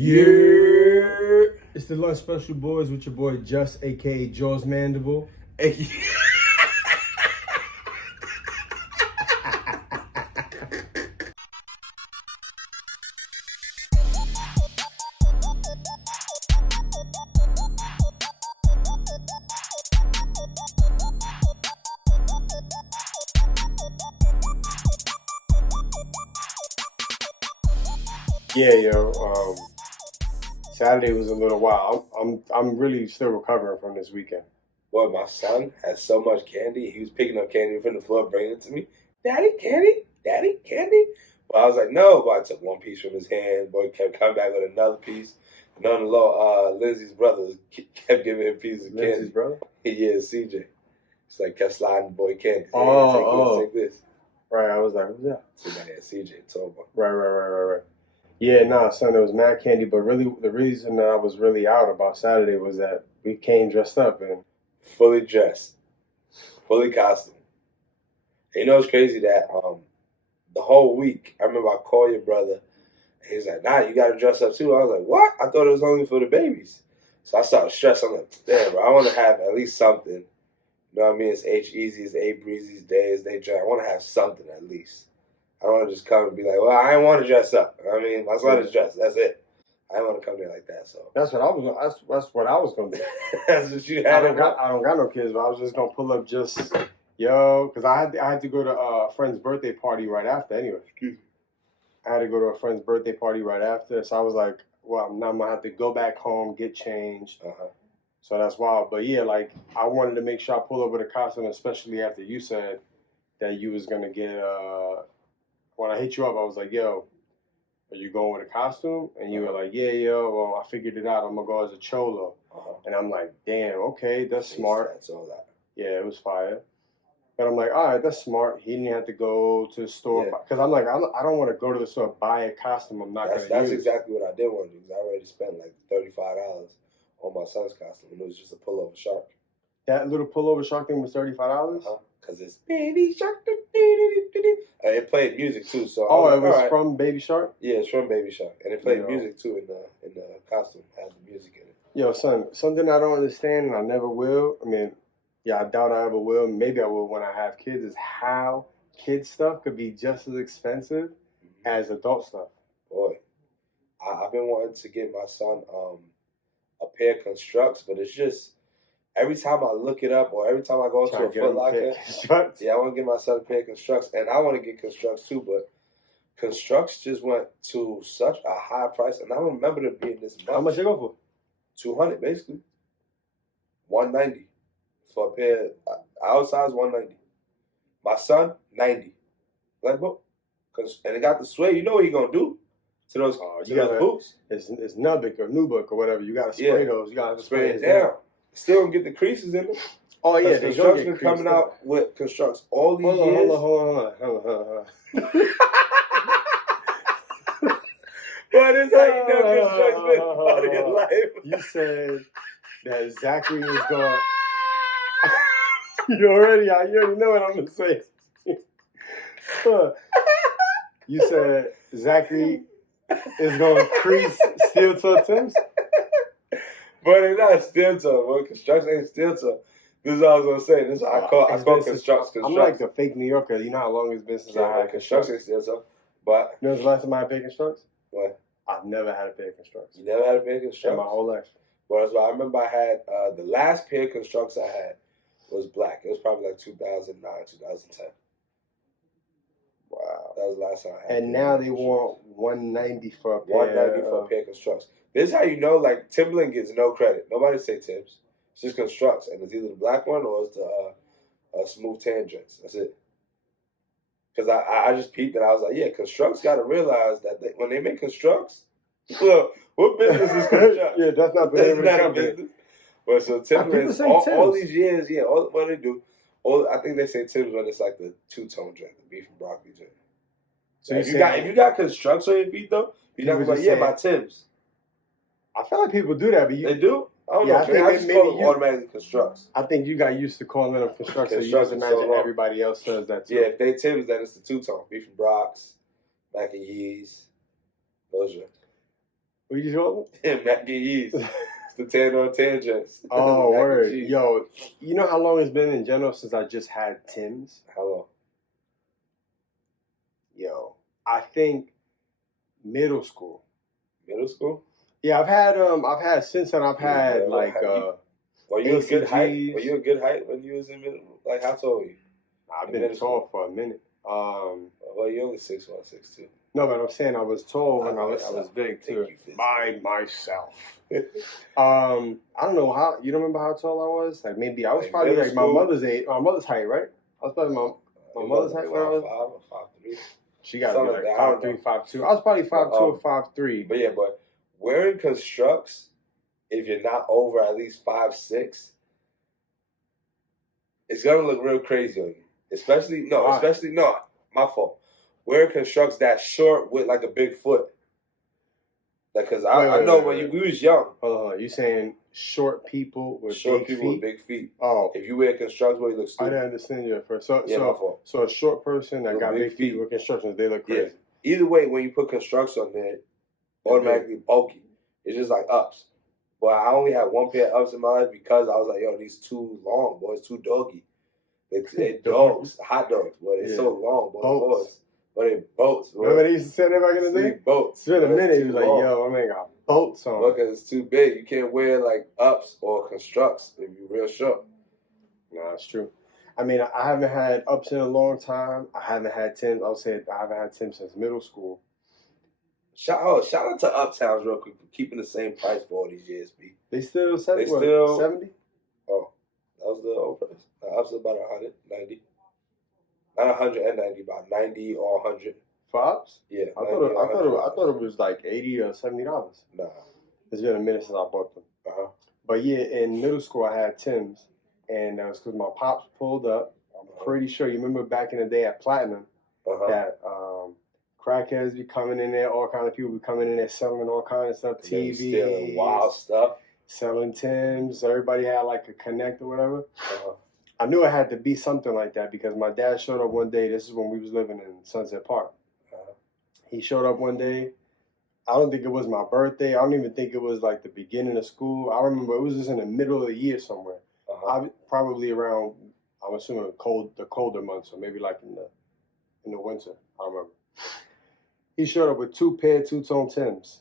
Yeah. It's the Lunch Special Boys with your boy Jus, aka Jaws Mandible. Yeah, yo. Saturday was a little wild. I'm really still recovering from this weekend. Boy, my son has so much candy. He was picking up candy from the floor, bringing it to me. Daddy, candy? Daddy, candy? But I was like, no. But I took one piece from his hand. Boy kept coming back with another piece. And on the low, Lindsay's brother kept giving him pieces of candy. Lindsay's brother? Yeah, CJ. It's like kept sliding the boy candy. Take this. Right, I was like, who's that? So now, yeah, CJ told me. Right. Yeah, nah, son, it was mad candy, but really the reason that I was really out about Saturday was that we came dressed up and fully dressed, fully costumed. And you know it's crazy that the whole week, I remember I called your brother, and he's like, nah, you gotta dress up too. I was like, what? I thought it was only for the babies. So I started stressing. I'm like, damn, bro, I wanna have at least something. You know what I mean? It's H-Easy, it's A-Breezy, it's Day, it's Day Dry. I wanna have something at least. I don't want to just come and be like, well, I didn't want to dress up. I mean, my son is dressed. That's it. I didn't want to come there like that. So that's what I was gonna do. That's what you had. I don't got no kids, but I was just gonna pull up just because I had to go to a friend's birthday party right after anyway. I had to go to a friend's birthday party right after, so I was like, well, now I'm gonna have to go back home, get changed. So that's wild. But yeah, like I wanted to make sure I pull up with a costume, especially after you said that you was gonna get when I hit you up, I was like, yo, are you going with a costume? And you were like, yeah, yo, well, I figured it out. I'm going to go as a cholo. And I'm like, damn, okay, that's smart. That's all that. Yeah, it was fire. But I'm like, all right, that's smart. He didn't have to go to the store. Because I'm like, I don't want to go to the store, buy a costume I'm not going to use. That's exactly what I did want to do. Because I already spent like $35 on my son's costume. And it was just a pullover shark. That little pullover shark thing was $35? Because it's Baby Shark. It played music too. So it was from Baby Shark? Yeah, it's from Baby Shark. And it played music too in the costume. It had the music in it. Yo, son, something I don't understand and I never will. I mean, yeah, I doubt I ever will. Maybe I will when I have kids, is how kid stuff could be just as expensive as adult stuff. Boy, I've been wanting to get my son a pair of Constructs, but it's just every time I look it up or every time I go into a Foot Locker, I want to get my son a pair of Constructs, and I want to get Constructs too, but Constructs just went to such a high price, and I don't remember them being this much. How much they go for? $200 basically. $190 for a pair. Outsize $190. My son $90. Like, bro, and it got the suede. You know what you're gonna do to those boots? It's Nubick or Nubuck or whatever. You gotta spray those. You gotta spray it down. Still gonna get the creases in them. Oh yeah, Constructs been coming out with Constructs all these years. Hold on. But it's how you know Constructs been part of your life. You said that Zachary was going. You already know what I'm gonna say. You said Zachary is gonna crease steel toe Timbs. But it's not steel toe. Well, Constructs ain't steel toe. This is what I was gonna say. This is I call Constructs. I'm like the fake New Yorker. You know how long it's been since I had Constructs ain't steel toe. But you know the last time I had a pair of Constructs? What? I've never had a pair of Constructs. You never had a pair of Constructs? In my whole life. Well, that's why I remember I had the last pair of Constructs I had was black. It was probably like 2009, 2010. Wow. That was the last time I had. And now they want $190 for a pair. $190 for a pair of Constructs. This is how you know, like, Timberland gets no credit. Nobody say Timbs. It's just Constructs. And it's either the black one or it's the smooth tan joints. That's it. Because I just peeped and I was like, yeah, Constructs got to realize that when they make Constructs, look, what business is Constructs? Yeah, that's not the name of the company. Business. But so Timberland, all these years, what they do, I think they say Timbs when it's like the two-tone joint, the beef and broccoli joint. So if you got Constructs on your feet though, you're not gonna be like, my Timbs. I feel like people do that, but they do. I don't know. I just call them automatically Constructs. I think you got used to calling them Constructs, so you just imagine everybody else says that too. Yeah, if they Timbs, then it's the two-tone beef and brocks, mac and Eyez, those are. What you call Yeah, mac and cheese. It's the 10 on 10 joints. Oh, Mac and word. cheese. Yo, you know how long it's been in general since I just had Timbs? How long? Yo, I think middle school. Middle school? Yeah, I've had since then. I've had like Were you a good height? ACGs. Were you a good height when you was in middle? Like, how tall were you? I've been tall for a minute. Well, you only 6'1", 6'2". No, but I'm saying I was tall when I was big too. Myself. I don't know how. You don't remember how tall I was? Like maybe I was Like probably middle like school? my mother's height, right? I was probably my mother's height when I was 5'5" or 5'3". She got to be Something like like that, I don't 5'3", know. 5'2". I was probably 5'2" or 5'3". But yeah, but wearing constructs, if you're not over at least 5'6", it's gonna look real crazy on you. Especially my fault. Wearing constructs that short with like a big foot. Like, cause I know when we was young. Hold on, you saying short people with Short big people feet? with big feet. Oh, if you wear constructs, well, you look I stupid. didn't understand you at first. So Yeah, my fault. So a short person that With got big big feet feet. with constructions, they look crazy. Yeah. Either way, when you put constructs on there, automatically bulky. It's just like ups. But I only had one pair of ups in my life because I was like, yo, these too long, boys, too doggy. They're dogs, hot dogs, boy. They're so long, boys. But they boats, boy. Remember they used to say that back in the day? Boats. It's been a minute. He was like, yo, my man got boats on. Look, it's too big. You can't wear like ups or constructs if you're real short. Nah, it's true. I mean, I haven't had ups in a long time. I haven't had Timbs. I'll say I haven't had Timbs since middle school. Shout out to Uptowns real quick for keeping the same price for all these years, B. They still 70? still 70? Oh, that was the old price. Ups about 190. Not 190, about 90 or 100. For ups? Yeah. I thought it was like $80 or $70. Nah. It's been a minute since I bought them. But yeah, in middle school I had Timbs, and that was because my pops pulled up. I'm pretty sure you remember back in the day at Platinum that crackheads be coming in there, all kinds of people be coming in there selling all kinds of stuff, TVs, stealing wild stuff, selling Timbs. Everybody had like a Connect or whatever. I knew it had to be something like that because my dad showed up one day. This is when we was living in Sunset Park. He showed up one day. I don't think it was my birthday. I don't even think it was like the beginning of school. I remember it was just in the middle of the year somewhere. Probably around, I'm assuming the colder months, or maybe like in the winter. I don't remember. He showed up with 2 pair two-tone Timbs.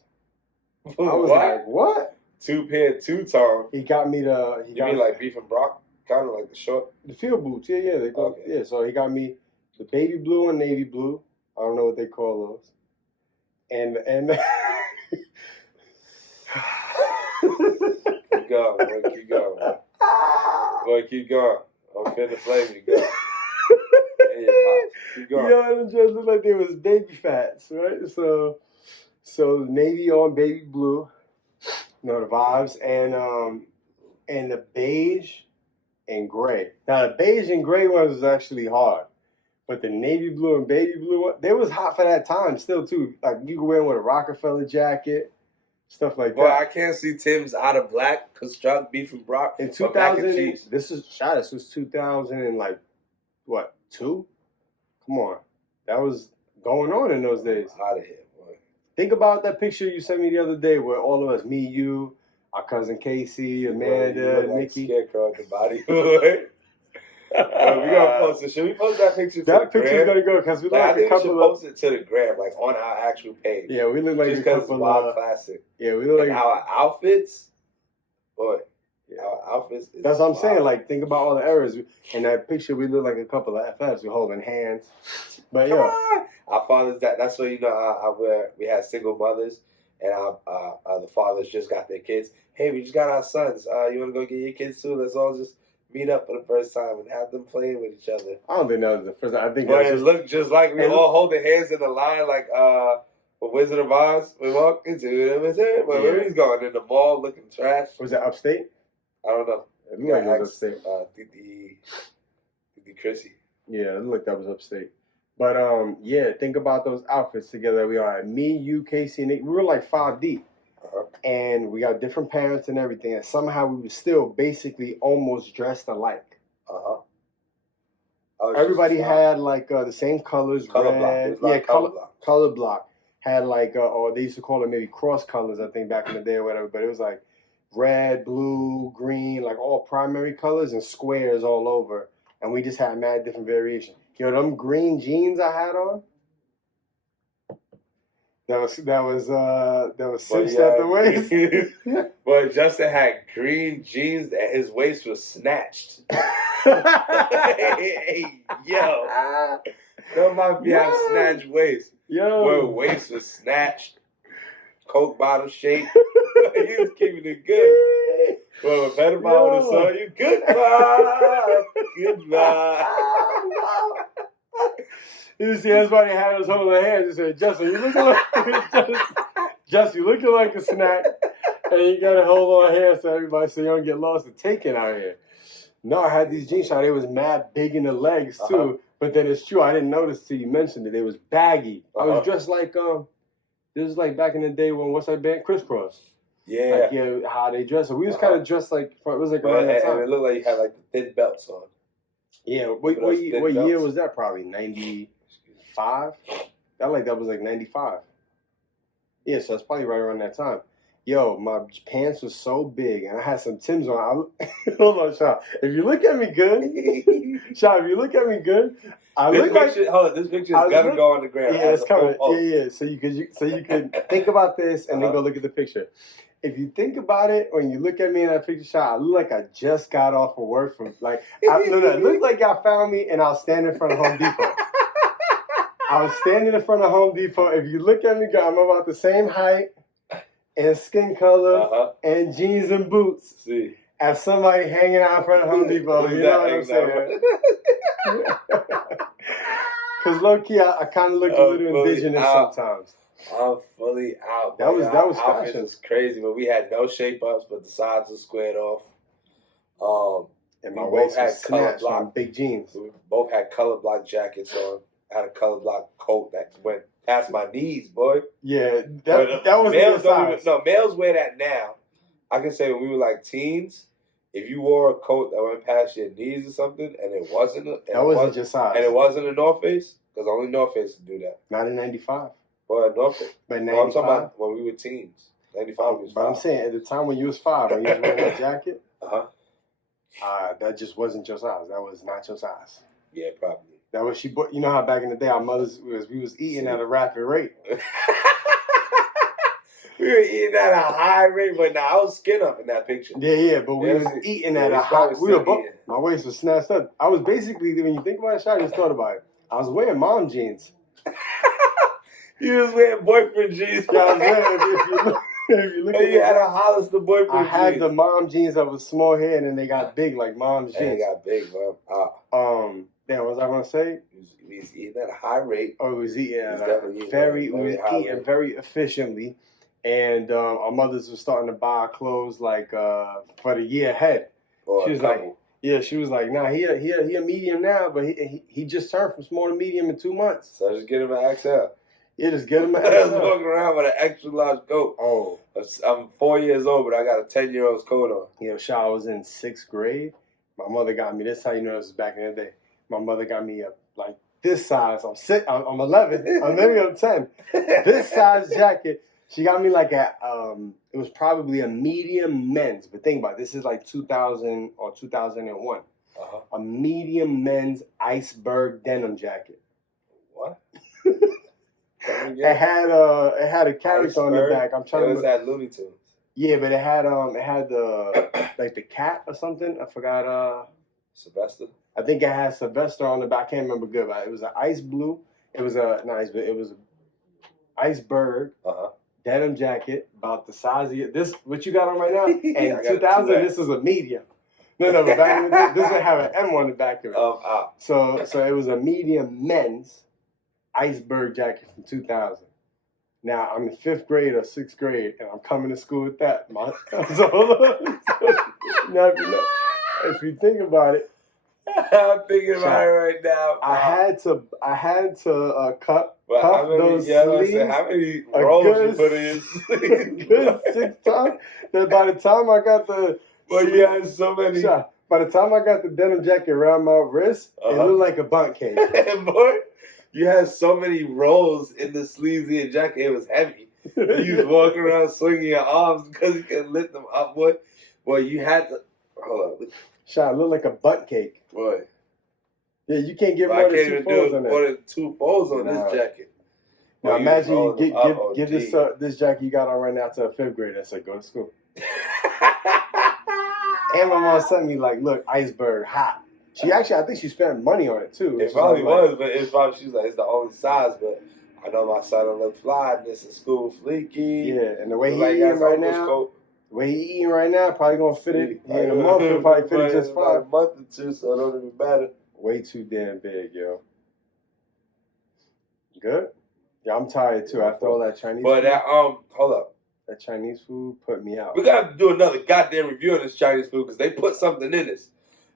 I was like, what? 2 pair two-tone. He got me the. You mean like beef and brock, kind of like the short? The field boots, yeah. They go, yeah. So he got me the baby blue and navy blue. I don't know what they call those. And keep going, boy, keep going. I'm finna flame you, go. Keep going. Yeah, them just looked like they was baby fats, right? So navy on baby blue, you know the vibes, and the beige and gray. Now the beige and gray ones was actually hard. But the navy blue and baby blue one, they was hot for that time still too. Like you could wear them with a Rockefeller jacket, stuff like that. Well, I can't see Tim's out of black construct beef and brock. In 2000, this was 2000 and like what 2? Come on, that was going on in those days. Out of here, boy. Think about that picture you sent me the other day where all of us, me, you, our cousin Casey, Amanda, Nikki. Scarecrow at the body. We gotta post it. Should we post that picture? That picture's gonna go because we look like a couple. We should post it to the gram, like on our actual page. Yeah, we look like just a couple it's wild classic. Yeah, we look like our outfits. Boy, our outfits. That's what I'm saying. Like, think about all the errors. In that picture, we look like a couple of FFs. We're holding hands. But yeah, our fathers. That's what we had single mothers, and our the fathers just got their kids. Hey, we just got our sons. You want to go get your kids too? Let's all just meet up for the first time and have them playing with each other. I don't think that was the first time. I think it looked just like we all holding hands in the line, like Wizard of Oz. We walk into it. Where he's going in the mall looking trash. Was it upstate? I don't know. It looked like it was upstate. Titi Chrissy. Yeah, it looked like that was upstate. But yeah, think about those outfits together. We are me, you, Casey, and Nick. We were like 5 deep. And we got different parents and everything, and somehow we were still basically almost dressed alike. Everybody had like the same colors. Color red, block. Color block had like, or they used to call it maybe cross colors, I think, back in the day or whatever. But it was like red, blue, green, like all primary colors and squares all over. And we just had mad different variations. Yo, them green jeans I had on. That was cinched at the waist. But Justin had green jeans and his waist was snatched. Hey, yo. That might be have snatched waist. Yo. Where waist was snatched. Coke bottle shape. He was keeping it good. Well, if anybody would have saw you, goodbye. Goodbye. You see, everybody had us holding their hands and said, Justin, you looking like Justin, you looking like a snack. And you gotta hold on hands so everybody so you don't get lost and taken out here. No, I had these jeans on. They was mad big in the legs too. But then it's true, I didn't notice till you mentioned it. It was baggy. I was dressed like this was like back in the day when what's that band? Crisscross. Yeah. Like, how they dressed. So we was kind of dressed like it was like around that time. And it looked like you had like the thin belts on. Yeah. What year was that? Probably 95. That was like 95. Yeah, so that's probably right around that time. Yo, my pants was so big, and I had some Timbs on. Hold on, Shaw. If you look at me good, Shaw, if you look at me good, this picture's gotta go on the ground. Yeah, it's coming. Yeah. So you could think about this and then go look at the picture. If you think about it, when you look at me in that picture, Shaw, I look like I just got off of work from it looked like y'all found me and I was standing in front of Home Depot. I was standing in front of Home Depot. If you look at me, I'm about the same height and skin color and jeans and boots as somebody hanging out in front of Home Depot. You know what I'm saying? Because low key, I kind of look a little indigenous sometimes. I'm fully out. That was fashion. Was crazy, but we had no shape ups, but the sides were squared off. And my waist was snatched on big jeans. We both had color block jackets on. I had a color block coat that went past my knees, boy. Yeah, that was males the size. Males wear that now. I can say when we were like teens, if you wore a coat that went past your knees or something, and it wasn't your size, and it wasn't a North Face, because only North Face could do that. Not in '95. Well, North Face. But '95. I'm talking about when we were teens. '95 was 5. But I'm saying at the time when you was 5, when you was wearing that jacket, that just wasn't your size. That was not your size. Yeah, probably. That was she. You know how back in the day our mothers we was eating at a rapid rate. We were eating at a high rate, but now I was skin up in that picture. Yeah, but we was eating at a high. My waist was snatched up. I was basically, when you think about it, I just thought about it. I was wearing mom jeans. You was wearing boyfriend jeans. Yeah, I was wearing. If you look at you had a Hollister boyfriend jeans. I had the mom jeans that was small hair, and then they got big like mom's jeans. They got big, bro. Damn, what was I gonna say? We was eating at a high rate. Oh, we was eating very efficiently, and our mothers were starting to buy clothes like for the year ahead. She was like, nah, he a medium now, but he just turned from small to medium in 2 months. So just get him an XL. Yeah, just get him an XL. I was walking around with an extra large coat. Oh, I'm 4 years old, but I got a 10-year-old's coat on. Yeah, I was in 6th grade. My mother got me. This is how you know this was back in the day. My mother got me like this size. I'm 11. Maybe I'm 10. This size jacket. She got me like it was probably a medium men's. But think about it, this is like 2000 or 2001. A medium men's iceberg denim jacket. What? It had a character on the back. I'm trying to. It was that Looney Tunes. Yeah, but it had the like the cat or something. I forgot. Sylvester. I think it had Sylvester on the back. I can't remember good, but it was an ice blue. It was a iceberg denim jacket about the size of this. What you got on right now? And 2000, this is a medium. No, but back in the day, this would have an M on the back of it. So it was a medium men's iceberg jacket from 2000. Now I'm in 5th grade or 6th grade, and I'm coming to school with that. If you think about it, I'm thinking about it right now. I had to cuff those sleeves. How many rolls you put in? Good 6 times. That by the time I got the you had so many. By the time I got the denim jacket around my wrist, it looked like a bunt cake. Boy, You had so many rolls in the sleeves and jacket. It was heavy. You was walking around swinging your arms because you couldn't lift them up, boy. Boy, you had to. Hold on. Shot look like a butt cake. Boy. Yeah, you can't get more than 2 folds on that. More than 2 folds on this jacket. Now imagine you give this jacket you got on right now to a 5th grader and say, go to school. And my mom sent me like, look, iceberg, hot. She actually, I think she spent money on it too. It probably was, but it's probably, she was like, it's the only size, but I know my son will look fly, and this is school fleeky. Yeah, and the way he eating right now, probably gonna fit it in a month. It'll probably fit it just fine. A month or 2, so it don't even matter. Way too damn big, yo. Good? Yeah, I'm tired too. After all that Chinese food. That, hold up. That Chinese food put me out. We gotta do another goddamn review on this Chinese food because they put something in this.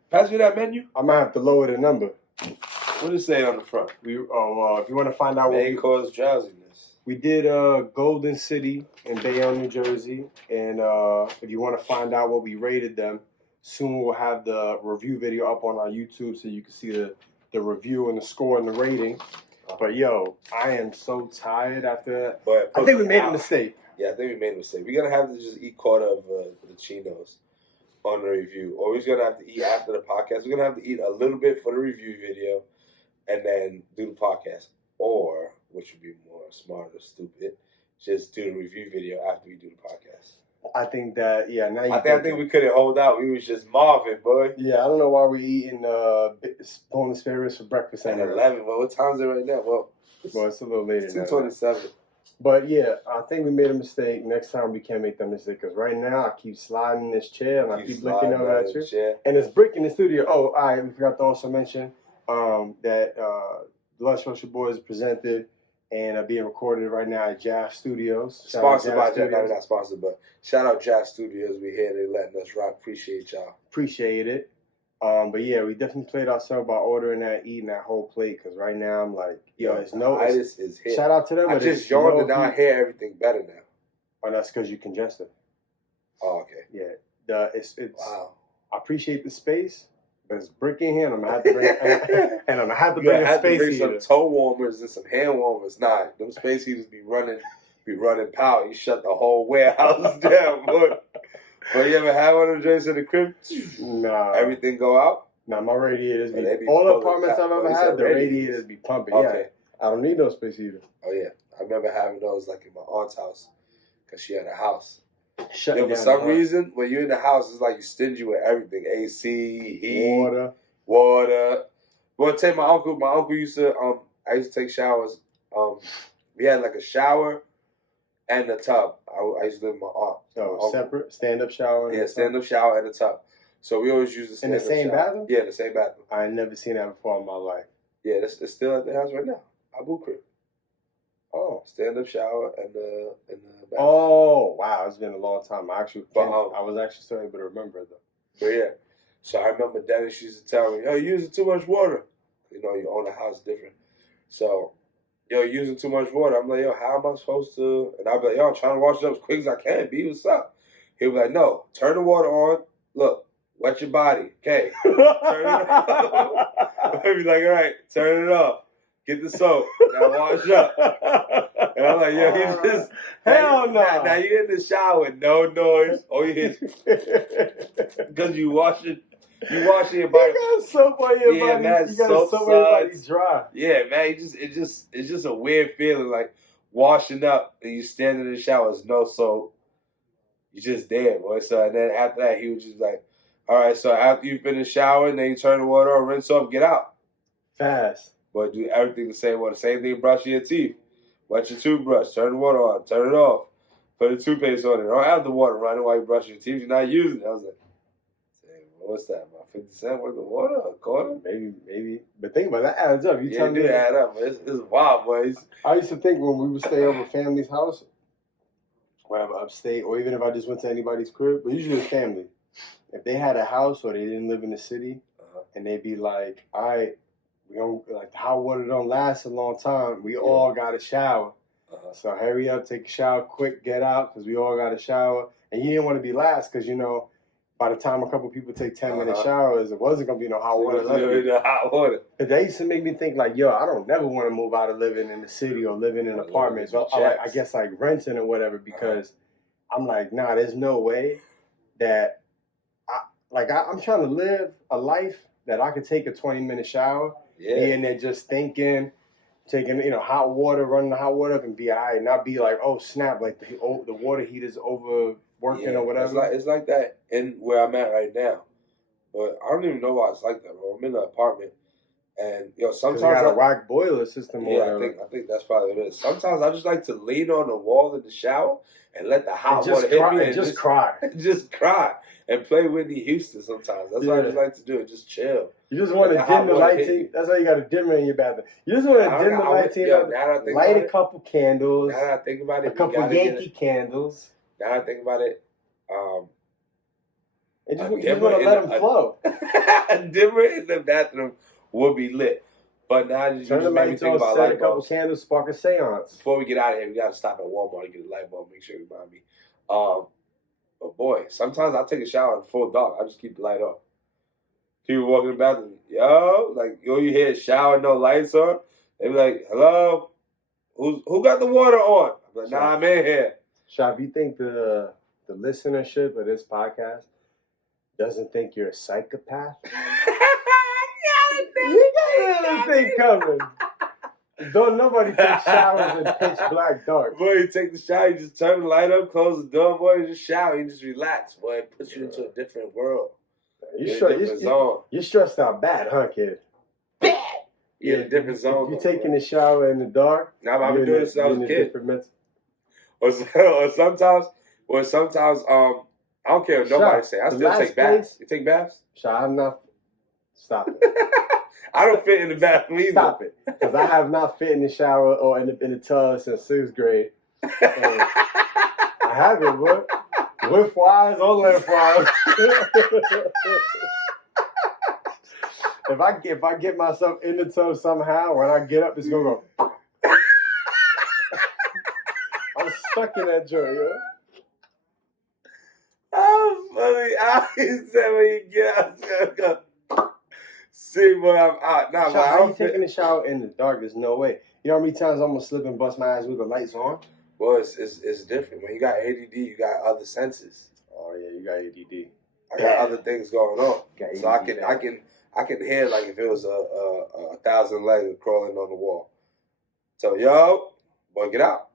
Pass me that menu. I might have to lower the number. What does it say on the front? If you want to find out may cause drowsiness. We did Golden City in Bayonne, New Jersey, and if you want to find out what we rated them, soon we'll have the review video up on our YouTube so you can see the review and the score and the rating. But yo, I am so tired after that. But I think we made a mistake. Yeah, I think we made a mistake. We're gonna have to just eat quarter of the chinos on the review, or we're just gonna have to eat after the podcast. We're gonna have to eat a little bit for the review video, and then do the podcast, or which would be more smart or stupid, just do the review video after we do the podcast. I think that Now I think we couldn't hold out. We was just Marvin, boy. Yeah, I don't know why we're eating bonus spare ribs for breakfast at 11. But what time is it right now? Well, it's a little later. It's 2:27. But yeah, I think we made a mistake. Next time we can't make that mistake because right now I keep sliding in this chair and I keep looking over at you. And it's brick in the studio. Oh, all right. We forgot to also mention that the Lunch Social Boyz presented and being recorded right now at Jazz Studios. Sponsored by Jazz. No, not sponsored, but shout out Jazz Studios. We here. They letting us rock. Appreciate y'all. Appreciate it. But yeah, we definitely played ourselves by ordering that, eating that whole plate. Because right now I'm like, yo, it's no. Eyez is here. Shout out to them. I just yawned and now I hear everything better now. Oh, that's because you congested. Oh, okay. Yeah. It's wow. I appreciate the space, but it's brick in here, and I'm gonna have to bring and I'm gonna have to bring a space heater. Some toe warmers and some hand warmers. Nah, them space heaters be running power. You shut the whole warehouse down, boy. But you ever have one of the drinks in the crib? Nah. Everything go out? Nah, my radiators be all the apartments I've ever had, the radiators be pumping. Okay. Yeah, I don't need no space heater. Oh yeah, I remember having those like in my aunt's house because she had a house. For some reason, when you're in the house, it's like you stingy with everything: AC, heat, water. Well, tell my uncle. My uncle used to. I used to take showers. We had like a shower and a tub. I used to live with my aunt. Oh, separate stand-up shower. Yeah, stand-up shower and a tub. So we always use the stand-up shower. In the same bathroom? Yeah, in the same bathroom. I ain't never seen that before in my life. Yeah, it's still at the house right now. Abu crib. Oh, stand-up shower and the bathroom. Oh, wow, it's been a long time. I was actually still able to remember it though. But yeah, so I remember Dennis used to tell me, "Yo, you're using too much water." You know, you own a house different. So, yo, using too much water. I'm like, yo, how am I supposed to? And I'll be like, yo, I'm trying to wash it up as quick as I can. B, what's up? He'll be like, no, turn the water on. Look, wet your body. Okay. Turn it off. I'll be like, all right, turn it off. Get the soap. Now wash up. And I'm like, yo, you just... Hell no. Now you're in the shower with no noise. Oh, you hear... Because you washing your body. You got soap on your body. Man, you got soap on your body dry. Yeah, man, it's just a weird feeling like washing up and you stand in the shower, there's no soap. You just there, boy. So and then after that, he was just like, all right, so after you finish showering, then you turn the water on, rinse off, get out. Fast. But do everything the same way. The same thing, brushing your teeth. Wet your toothbrush, turn the water on, turn it off. Put the toothpaste on it. Don't have the water running while you brush your teeth. You're not using it. I was like, what's that, about 50 cents worth of water? A quarter? Maybe. But think about it, that adds up. Yeah, it do add up. It's wild, boys. I used to think when we would stay over family's house, wherever upstate, or even if I just went to anybody's crib, but usually it's family. If they had a house or they didn't live in the city, and they'd be like, all right, we don't, like, the hot water don't last a long time. We all got a shower. So hurry up, take a shower quick, get out, because we all got a shower. And you didn't want to be last because, you know, by the time a couple people take 10-minute showers, it wasn't gonna be no hot water. Hot water. But that used to make me think like, yo, I don't never want to move out of living in the city or living in apartments. Or, I guess like renting or whatever, because I'm like, nah, there's no way that I'm trying to live a life that I could take a 20-minute shower, be in there just thinking, taking hot water, running the hot water up, and be alright, not be like, oh snap, like the water heater's overworking or whatever. It's like that in where I'm at right now, but I don't even know why it's like that, bro. I'm in an apartment, and sometimes I got a whack boiler system. Yeah, I think that's probably what it is. Sometimes I just like to lean on the wall in the shower and let the hot water hit me and just cry, just cry. And play Whitney Houston sometimes. That's what I just like to do. Just chill. You just want to dim the lighting. That's why you got a dimmer in your bathroom. You just want to dim the lighting. Light a couple candles. Now that I think about it, a couple Yankee candles. Now that I think about it, you just want to let them flow. A dimmer in the bathroom would be lit. But now you turn the lights on, set a couple candles, spark a seance. Before we get out of here, we got to stop at Walmart and get a light bulb. Make sure you remind me. But boy, sometimes I take a shower in full dark. I just keep the light off. People walking in the bathroom, you hear a shower, no lights on. They be like, hello? Who got the water on? I'm like, nah, I'm in here. Shab, you think the listenership of this podcast doesn't think you're a psychopath? You got another thing coming. Don't nobody take showers in pitch black dark. Boy, you take the shower, you just turn the light up, close the door, boy, you just shower, you just relax, boy. It puts you into a different world. You're stressed out bad, huh, kid? Bad! You're in a different zone. If you're taking a shower in the dark, I've been doing this since I was a kid. Or sometimes, I don't care what nobody say. I still take baths. You take baths? I'm not. Stop it. I don't fit in the bathroom either. Stop it. Because I have not fit in the shower or in the tub since 6th grade. And I haven't, bro. Width-wise or length-wise. If I get myself in the tub somehow, when I get up, it's going to go. I'm stuck in that joint, yo. Oh, funny. I said when you get out, it's going to go. See, boy, I'm out. Nah, how are you taking a shower in the dark? There's no way. You know how many times I'm going to slip and bust my ass with the lights on? Well, it's different. When you got ADD, you got other senses. Oh, yeah, you got ADD. I got other things going on. So I can hear like if it was a 1,000 legs crawling on the wall. So, yo, boy, get out.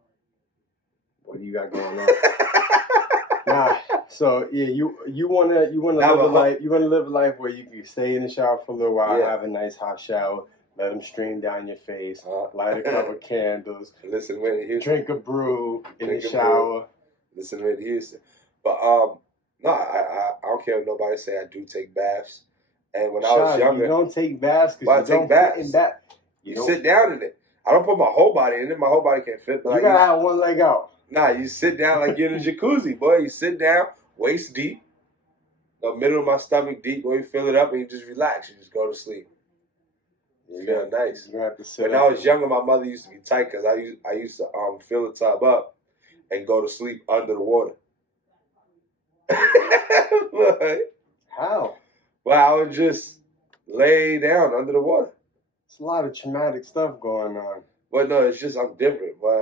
What do you got going on? Nah, so yeah, you wanna live a life. You wanna live a life where you can stay in the shower for a little while, have a nice hot shower, let them stream down your face, light a couple of candles, listen, Whitney Houston, drink a brew in the shower. Listen, Whitney Houston. But no, I don't care what nobody say. I do take baths, and when I was younger, you don't take baths because you don't fit in that. You sit down in it. I don't put my whole body in it. My whole body can't fit. But you gotta have one leg out. Nah, you sit down like you're in a jacuzzi, boy. You sit down, waist deep, the middle of my stomach deep, boy. You fill it up and you just relax. You just go to sleep. You feel nice. You have to sit. When I was younger, my mother used to be tight because I used to fill the tub up and go to sleep under the water. How? Well, I would just lay down under the water. It's a lot of traumatic stuff going on. But no, it's just I'm different. But I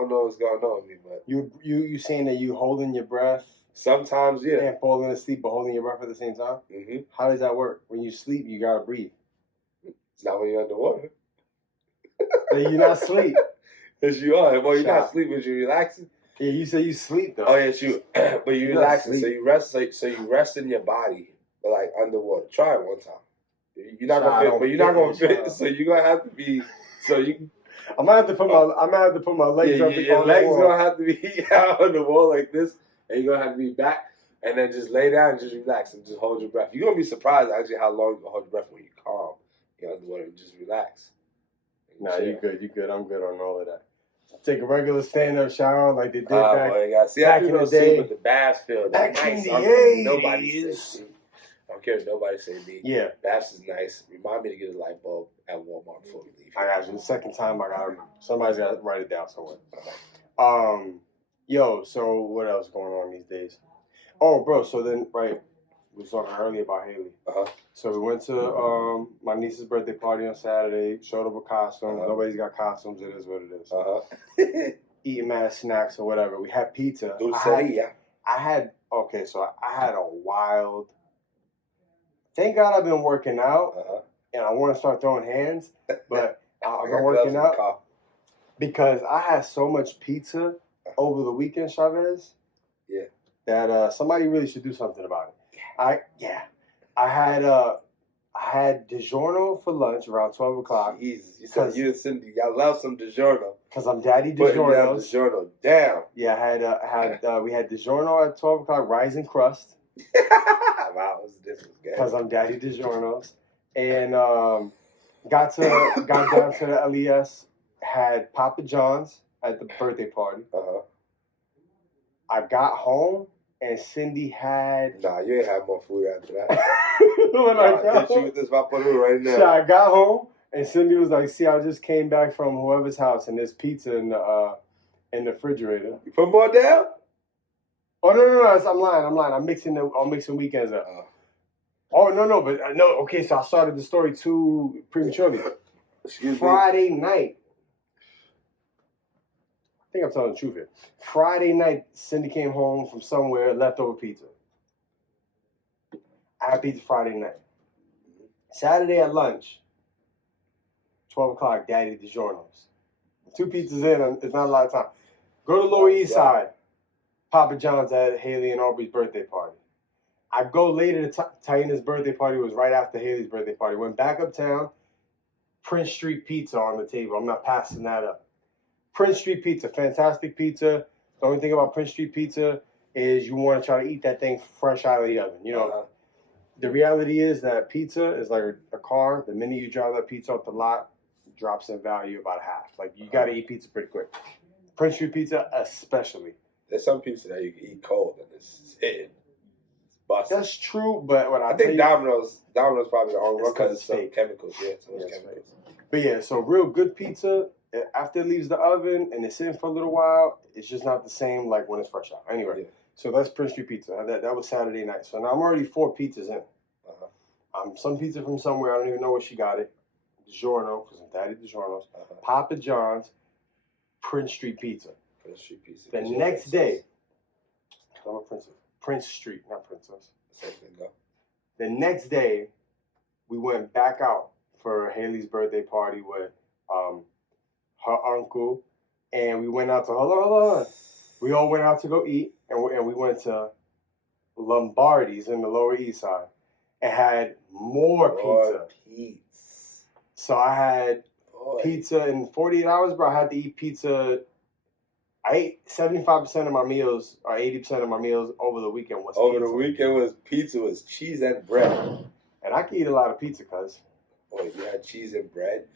don't know what's going on with me. But you saying that you holding your breath? Sometimes, yeah. And falling asleep but holding your breath at the same time? Mm-hmm. How does that work? When you sleep, you gotta breathe. It's not when you're underwater. So you're not asleep. Yes, you are. Well, you're not sleeping, but you're relaxing. Yeah, you say you sleep though. Oh yes, you. But you're relaxing, so you rest. So you rest in your body, but like underwater. Try it one time. You're not gonna fit, but you're not gonna fit. So you're gonna have to be. So you. I'm gonna have to put my legs up. Your legs gonna have to be out on the wall like this, and you're gonna have to be back, and then just lay down and just relax and just hold your breath. You're gonna be surprised actually how long you can hold your breath when you're calm. You're underwater and just relax. Nah, you good. You good. I'm good on all of that. Take a regular stand-up shower like they did back in the day. With the baths feel back nice. In the 80s. Nobody says I don't care if nobody say me. Yeah. Baths is nice. Remind me to get a light bulb at Walmart before we leave. I got you. The second time somebody's got to write it down somewhere. Yo, so what else going on these days? Oh, bro, so then, right, we were talking earlier about Haley. Uh-huh. So we went to my niece's birthday party on Saturday. Showed up with costumes. Uh-huh. Nobody's got costumes. It is what it is. Uh-huh. Eating mad snacks or whatever. We had pizza. I had a wild. Thank God I've been working out, and I want to start throwing hands, but I've been working out because I had so much pizza over the weekend, Chavez. Yeah. That somebody really should do something about it. I had DiGiorno for lunch around 12 o'clock. Jesus, you said you and Cindy, y'all love some DiGiorno. Because I'm Daddy DiGiorno. DiGiorno down. Yeah, we had DiGiorno at 12 o'clock, rising crust. Wow, what's the difference, guys? Because I'm Daddy DiGiorno's. And got down to the LES, had Papa John's at the birthday party. I got home and Cindy had. Nah, you ain't have more food after that. I hit you with this vaporru right now. So I got home and Cindy was like, "See, I just came back from whoever's house and there's pizza in the refrigerator." You put more down? Oh no! I'm lying. I'm mixing weekends up. Oh no! But no. Okay, so I started the story too prematurely. Friday night. I think I'm telling the truth here. Friday night, Cindy came home from somewhere, leftover pizza. I had pizza Friday night. Saturday at lunch, 12 o'clock, Daddy DiGiorno's. 2 pizzas in, it's not a lot of time. Go to Lower East Side, Papa John's at Haley and Aubrey's birthday party. I go later to Taina's birthday party, was right after Haley's birthday party. Went back uptown, Prince Street Pizza on the table. I'm not passing that up. Prince Street Pizza, fantastic pizza. The only thing about Prince Street Pizza is you want to try to eat that thing fresh out of the oven. You know, the reality is that pizza is like a car. The minute you drive that pizza off the lot, it drops in value about half. Like, you got to eat pizza pretty quick. Prince Street Pizza especially. There's some pizza that you can eat cold and it's hitting. Busted. That's true, but what I think Domino's probably the only one because it's fake. Chemicals. Yeah, so it's chemicals. But yeah, so real good pizza. After it leaves the oven and it's in for a little while, it's just not the same like when it's fresh out. Anyway, so that's Prince Street Pizza. That was Saturday night. So now I'm already 4 pizzas in. Some pizza from somewhere. I don't even know where she got it. DiGiorno, because I'm Daddy DiGiorno's. Papa John's, Prince Street Pizza. Prince Street Pizza. The next day, I'm a princess. Prince Street, not Princess. Same thing, go. The next day, we went back out for Haley's birthday party with her uncle, and we went out to hold on. We all went out to go eat, and we went to Lombardi's in the Lower East Side and had more pizza. So I had pizza in 48 hours, bro. I had to eat pizza. I ate 75% of my meals, or 80% of my meals over the weekend was pizza. Over the weekend was pizza, was cheese and bread. And I can eat a lot of pizza, cuz. Boy, you had cheese and bread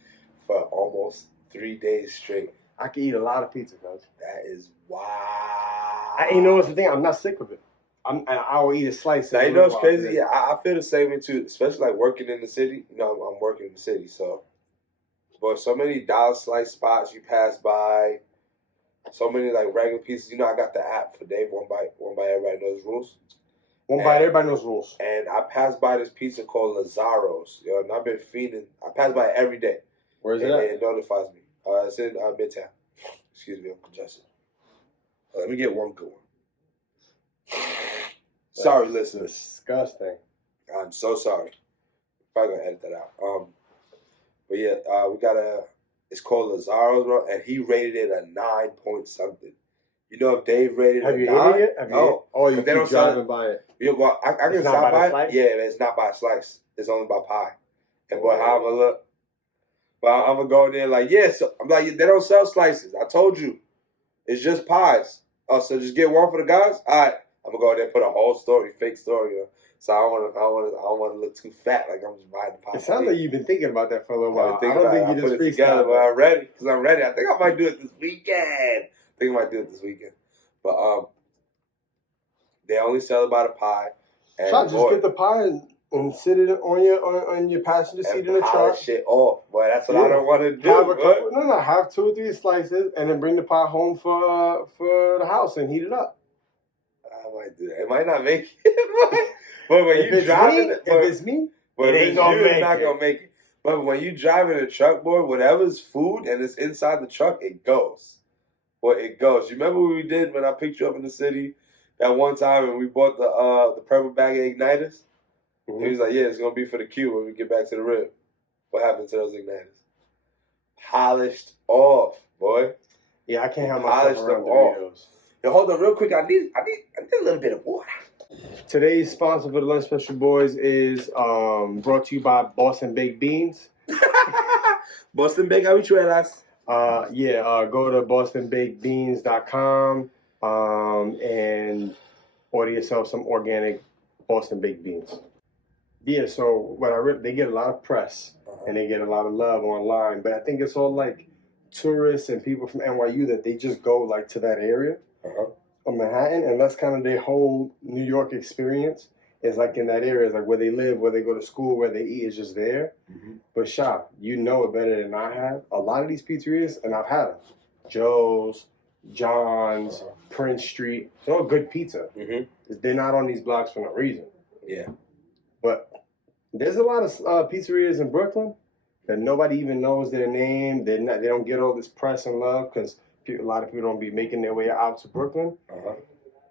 for almost 3 days straight. I can eat a lot of pizza, cuz. That is wild. You know what's the thing? I'm not sick of it. I will eat a slice. Now, you know what's crazy? Yeah, I feel the same way too, especially like working in the city. You know, I'm working in the city, so. But so many dollar slice spots you pass by. So many like regular pieces. You know, I got the app for Dave. One bite, everybody knows rules. One bite, everybody knows rules. And I passed by this pizza called Lazzaro's. Yo, and I've been feeding. I pass by it every day. Where is it at? It notifies me. It's in Midtown. Excuse me, I'm congested. Let me get one good one. Sorry, listeners. Disgusting. I'm so sorry. Probably gonna edit that out. But yeah, we got it's called Lazzaro's, bro, and he rated it a 9 point something. You know, if Dave rated it a 9? Have you eaten it? Oh, you keep driving by it. Yeah, well, I can stop by it. Yeah, it's not by a slice. It's only by pie. And boy, how I'm gonna look. But I'm gonna go in there like, so I'm like, they don't sell slices. I told you, it's just pies. Oh, so just get one for the guys. All right, I'm gonna go in there and put a whole story, fake story. So I don't want to look too fat, like I'm just buying the pie. It sounds like you've been thinking about that for a little while. I don't think you just freestyle. But I'm ready, because I'm ready. I think I might do it this weekend. But they only sell it by the pie. And just get the pie and sit it on your passenger seat in the truck. Shit off, boy. That's what I don't want to do. Have 2 or 3 slices and then bring the pie home for the house and heat it up. might do that. It might not make it. But when you driving, if it's me, but it ain't gonna make not it. Gonna make it. But when you driving a truck, boy, whatever's food and it's inside the truck, it goes. Well, it goes. You remember what we did when I picked you up in the city that one time and we bought the purple bag of igniters? Mm-hmm. He was like, yeah, it's going to be for the queue when we get back to the rib. What happened to those igniters? Polished off, boy. Yeah, I can't have myself around Doritos. Yo, hold on real quick. I need a little bit of water. Today's sponsor for the Lunch Special Boys is brought to you by Boston Baked Beans. Boston Baked Habichuelas. Go to bostonbakedbeans.com and order yourself some organic Boston Baked Beans. Yeah, so they get a lot of press and they get a lot of love online, but I think it's all like tourists and people from NYU that they just go like to that area of Manhattan, and that's kind of their whole New York experience. Is like in that area, it's like where they live, where they go to school, where they eat is just there. Mm-hmm. But Shop, you know it better than I have. A lot of these pizzerias, and I've had them. Joe's, John's, Prince Street. It's all good pizza. Mm-hmm. They're not on these blocks for no reason. Yeah. But there's a lot of pizzerias in Brooklyn that nobody even knows their name. They don't get all this press and love because a lot of people don't be making their way out to Brooklyn.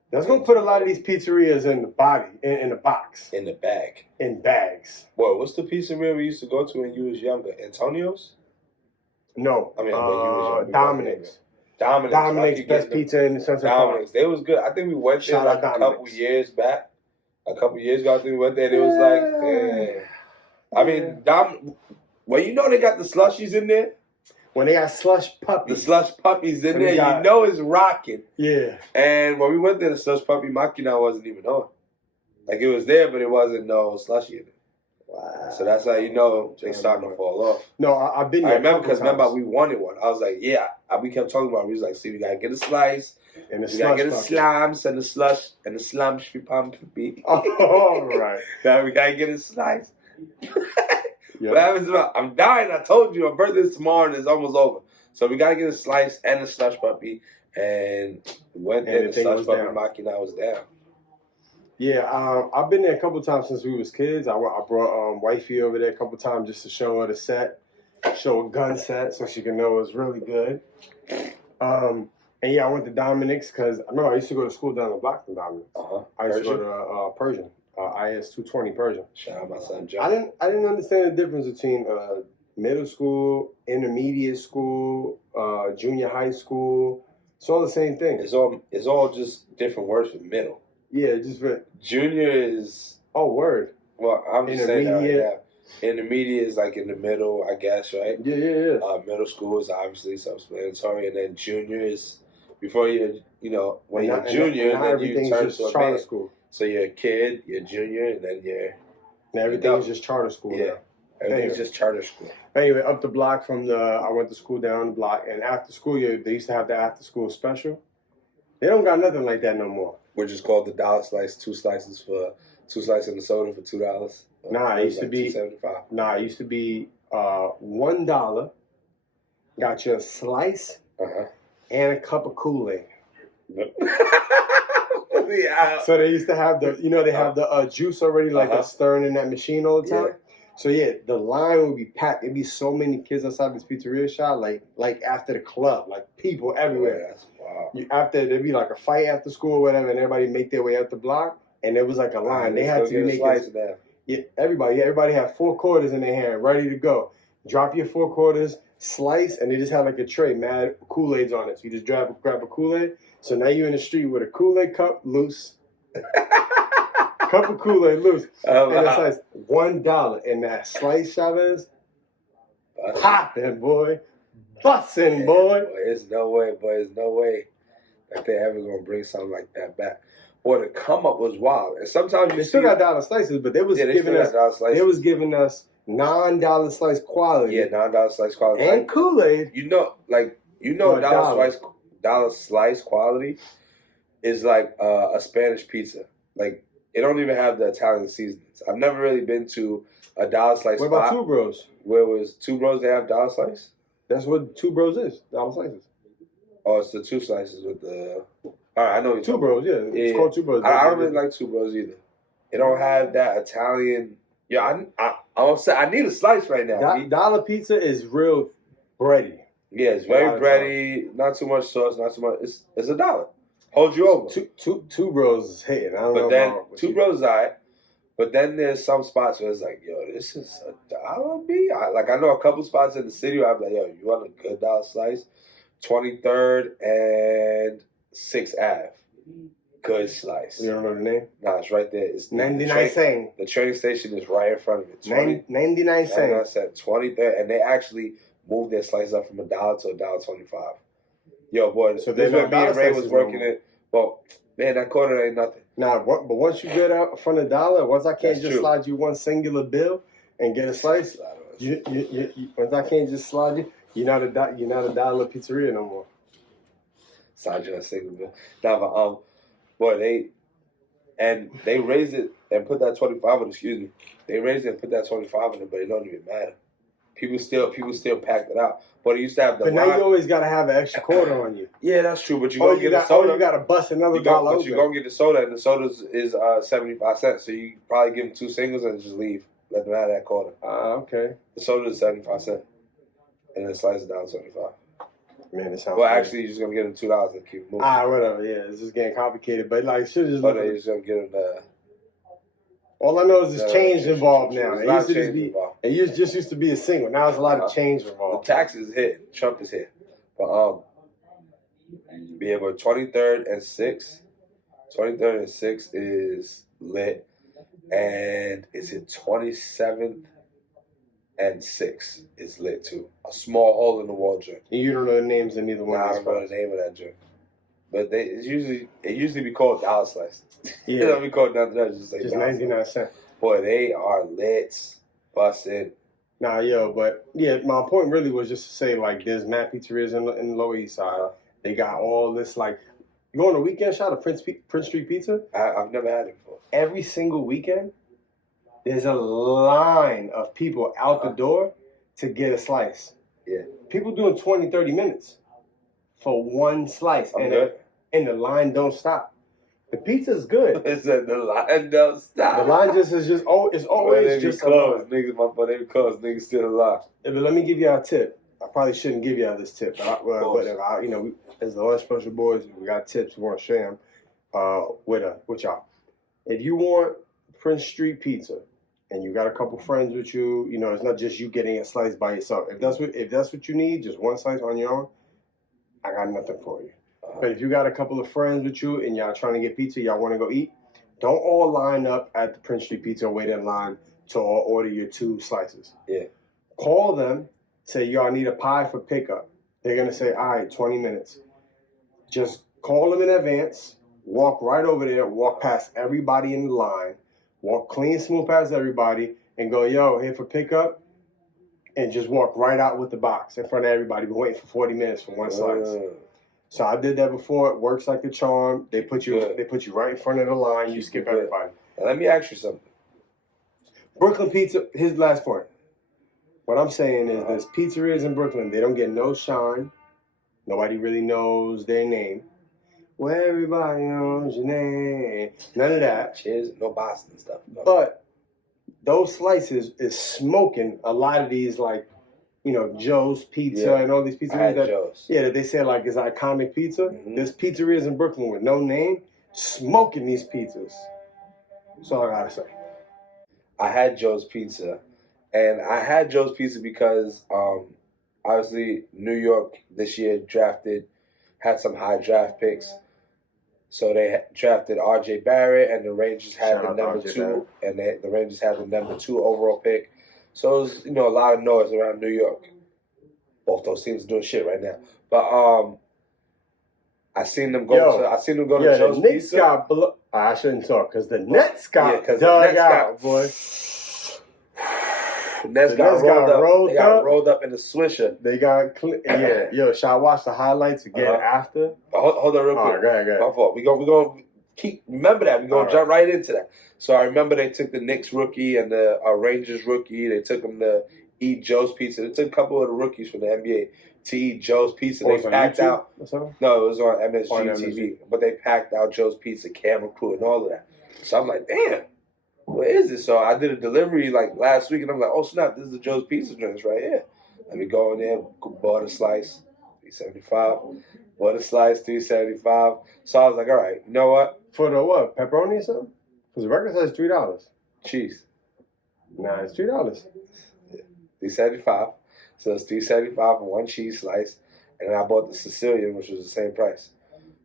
That's going to put a lot of these pizzerias in the body, in the box. In the bag. In bags. Boy, what's the pizzeria we used to go to when you was younger? Antonio's? No. I mean, when you was younger. Dominic's. Dominic's best pizza in the Central Park. Dominic's. They was good. I think we went there like a couple years back. A couple years ago, I think we went there and it was like, damn. I mean, well, you know they got the slushies in there? When they got slush puppies. The slush puppies in there, you know it's rocking. Yeah. And when we went there, the slush puppy machina wasn't even on. Like, it was there, but it wasn't no slushy in it. Wow. So that's how you know they starting to fall off. No, I've been there. I remember because we wanted one. I was like, yeah. We kept talking about it. We was like, see, we got to get a slice. And we got to get the slams and the slush and the slams. All right. Now we got to get a slice. Yep. What happens about? I'm dying. I told you, my birthday's tomorrow and it's almost over. So we gotta get a slice and a slush puppy, and went there. The slush puppy machina was down. Yeah, I've been there a couple times since we was kids. I brought wifey over there a couple times just to show her the set, show a gun set so she can know it's really good. And yeah, I went to Dominic's because I remember I used to go to school down the block from Dominic's. I used to go to Persian. Eyez 220 Persian. Shout out my son John. I didn't understand the difference between middle school, intermediate school, junior high school. It's all the same thing. It's all just different words for middle. Yeah, just for junior is word. Well, I'm just saying that right now. Intermediate is like in the middle, I guess, right? Yeah. Middle school is obviously self-explanatory, and then junior is before when you're junior, and then you turn to a charter school. So you're a kid, you're a junior, and then everything's just charter school. Yeah, everything's just charter school. Anyway, up the block from I went to school down the block, and after school, they used to have the after school special. They don't got nothing like that no more. Which is called the dollar slice, 2 slices and a soda for $2. Nah, it used to be $2.75. Nah, it used to be $1. Got you a slice and a cup of Kool-Aid. Yeah. So they used to have the juice already stirring in that machine all the time. Yeah. So yeah, the line would be packed. It'd be so many kids outside this pizzeria shop, like after the club, like people everywhere. Wow. After there'd be like a fight after school or whatever, and everybody make their way up the block, and there was like a line. They had to be making. Yeah, everybody had 4 quarters in their hand, ready to go. Drop your 4 quarters, slice, and they just had like a tray, mad Kool-Aids on it. So you just grab a Kool-Aid. So now you're in the street with a Kool-Aid cup loose. Cup of Kool-Aid loose. And it's like $1. And that slice, Chavez, popping, boy. Bussin', boy. There's no way that they're ever going to bring something like that back. Boy, the come up was wild. And sometimes they still got dollar slices, but they was giving us non-dollar slice quality. Yeah, non-dollar slice quality. And Kool-Aid. Dollar slice quality is like a Spanish pizza. Like, it don't even have the Italian seasonings. I've never really been to a dollar slice spot. What about Two Bros? Where was Two Bros? They have dollar slice? That's what Two Bros is. Dollar slices. Oh, it's the 2 slices with the... All right, I know what you're Two talking Bros, yeah. about. It's called Two Bros. I don't really like Two Bros either. It don't have that Italian. Yeah, I'm upset. I need a slice right now. Dollar pizza is real bready. Yeah, it's very bready. Not too much sauce. Not too much. It's $1. Hold you over. Two Bros is hitting. I don't know. But then Two Bros is alright. But then there's some spots where it's like, yo, this is $1. Like I know a couple spots in the city where I'm like, yo, you want a good dollar slice? 23rd and 6th Ave. Good slice. You don't know the name? Nah, it's right there. It's 99 cents. The train station is right in front of it. 99 cents. 23rd, and they actually moved their slice up from $1 to $1.25. Yo, boy, so this is when me and Ray was working it. Well, man, that quarter ain't nothing. Nah, but once you get out from $1, once I can't just slide you one singular bill and get a slice, once I can't just slide you, you're not a dollar pizzeria no more. Slide you a single bill. Nah, but boy, they raised it and put that 25 in. Excuse me, they raised it and put that 25 in it, but it don't even matter. People still packed it out. But it used to have the. But now you always gotta have an extra quarter on you. Yeah, that's true. But you gonna get a soda. You gotta bust another dollar. But you gonna get the soda, and the soda is 75 cents. So you probably give them 2 singles and just leave. Let them have that quarter. Okay. The soda is 75 cents, and the slice is $1.75. Man, it sounds. Well, actually, you're just gonna get them $2 and keep moving. Whatever. Yeah, it's just getting complicated. But like, should just. You're just gonna get them. All I know is there's change involved now. It used to just be. Involved. It just used to be a single. Now there's a lot of change involved. The taxes hit. Trump is hit. But yeah, but 23rd and 6th. 23rd and 6th is lit, and it's in 27th and 6th is lit too. A small hole in the wall joint. And you don't know the names of neither one. Nah, I don't know the name of that joint. But it usually be called dollar slice. Yeah. It don't be called nothing else. Just 99 cents. Boy, they are lit, busted. Nah, yo, but yeah, my point really was just to say like there's mad pizzerias in the Lower East Side. They got all this like you go on a weekend shot of Prince Street Pizza. I've never had it before. Every single weekend, there's a line of people out the door to get a slice. Yeah. People doing 20, 30 minutes for one slice. And the line don't stop. The pizza's good. It said the line don't stop. The line it's always just closed. Niggas, my fault, they be closed. Niggas still alive. But let me give you a tip. I probably shouldn't give you this tip, but whatever. As the Lunch Special Boys, we got tips. We want to share them with y'all. If you want Prince Street Pizza and you got a couple friends with you, it's not just you getting a slice by yourself. If that's what you need, just one slice on your own, I got nothing for you. But if you got a couple of friends with you and y'all trying to get pizza, y'all want to go eat, don't all line up at the Prince Street Pizza and wait in line to all order your 2 slices. Yeah. Call them, say, yo, I need a pie for pickup. They're going to say, all right, 20 minutes. Just call them in advance, walk right over there, walk past everybody in the line, walk clean, smooth past everybody, and go, yo, here for pickup, and just walk right out with the box in front of everybody. Been waiting for 40 minutes for one slice. So I did that before. It works like a charm. They put you right in front of the line. You skip everybody. Now, let me ask you something. Brooklyn Pizza. Here's the last point. What I'm saying is there's pizzerias in Brooklyn. They don't get no shine. Nobody really knows their name. Well, everybody knows your name. None of that. Cheers, no Boston stuff. No. But those slices is smoking a lot of these like. Joe's Pizza and all these pizzerias that they say like is iconic pizza. Mm-hmm. There's pizzerias in Brooklyn with no name smoking these pizzas. That's all I gotta say. I had Joe's Pizza, and I had Joe's Pizza because obviously New York this year had some high draft picks. So they drafted R.J. Barrett, and the Rangers had the number 2, and the Rangers had the number 2 overall pick. So it was, a lot of noise around New York. Both those teams are doing shit right now. But I seen them go to Joe's the Knicks Pizza. I shouldn't talk because the Nets got dug out, boy. The Nets got rolled up in the swisher. They got should I watch the highlights again after? Hold on real quick. Go ahead. My fault. We gonna remember that. We're gonna jump right into that. So I remember they took the Knicks rookie and the Rangers rookie. They took them to eat Joe's Pizza. They took a couple of the rookies from the NBA to eat Joe's Pizza. Oh, They it's on packed YouTube out. or something? No, it was on MSG On TV. But they packed out Joe's Pizza, camera crew, and all of that. So I'm like, damn, what is this? So I did a delivery like last week, and I'm like, oh snap, this is the Joe's Pizza joint right here. Let me go in there, bought a slice, $3.75. Bought a slice, $3.75. So I was like, all right, you know what? For the what? Pepperoni or something? Because the regular size is $3. Cheese. Nah, it's $3. $3.75. So it's $3.75 for one cheese slice. And then I bought the Sicilian, which was the same price.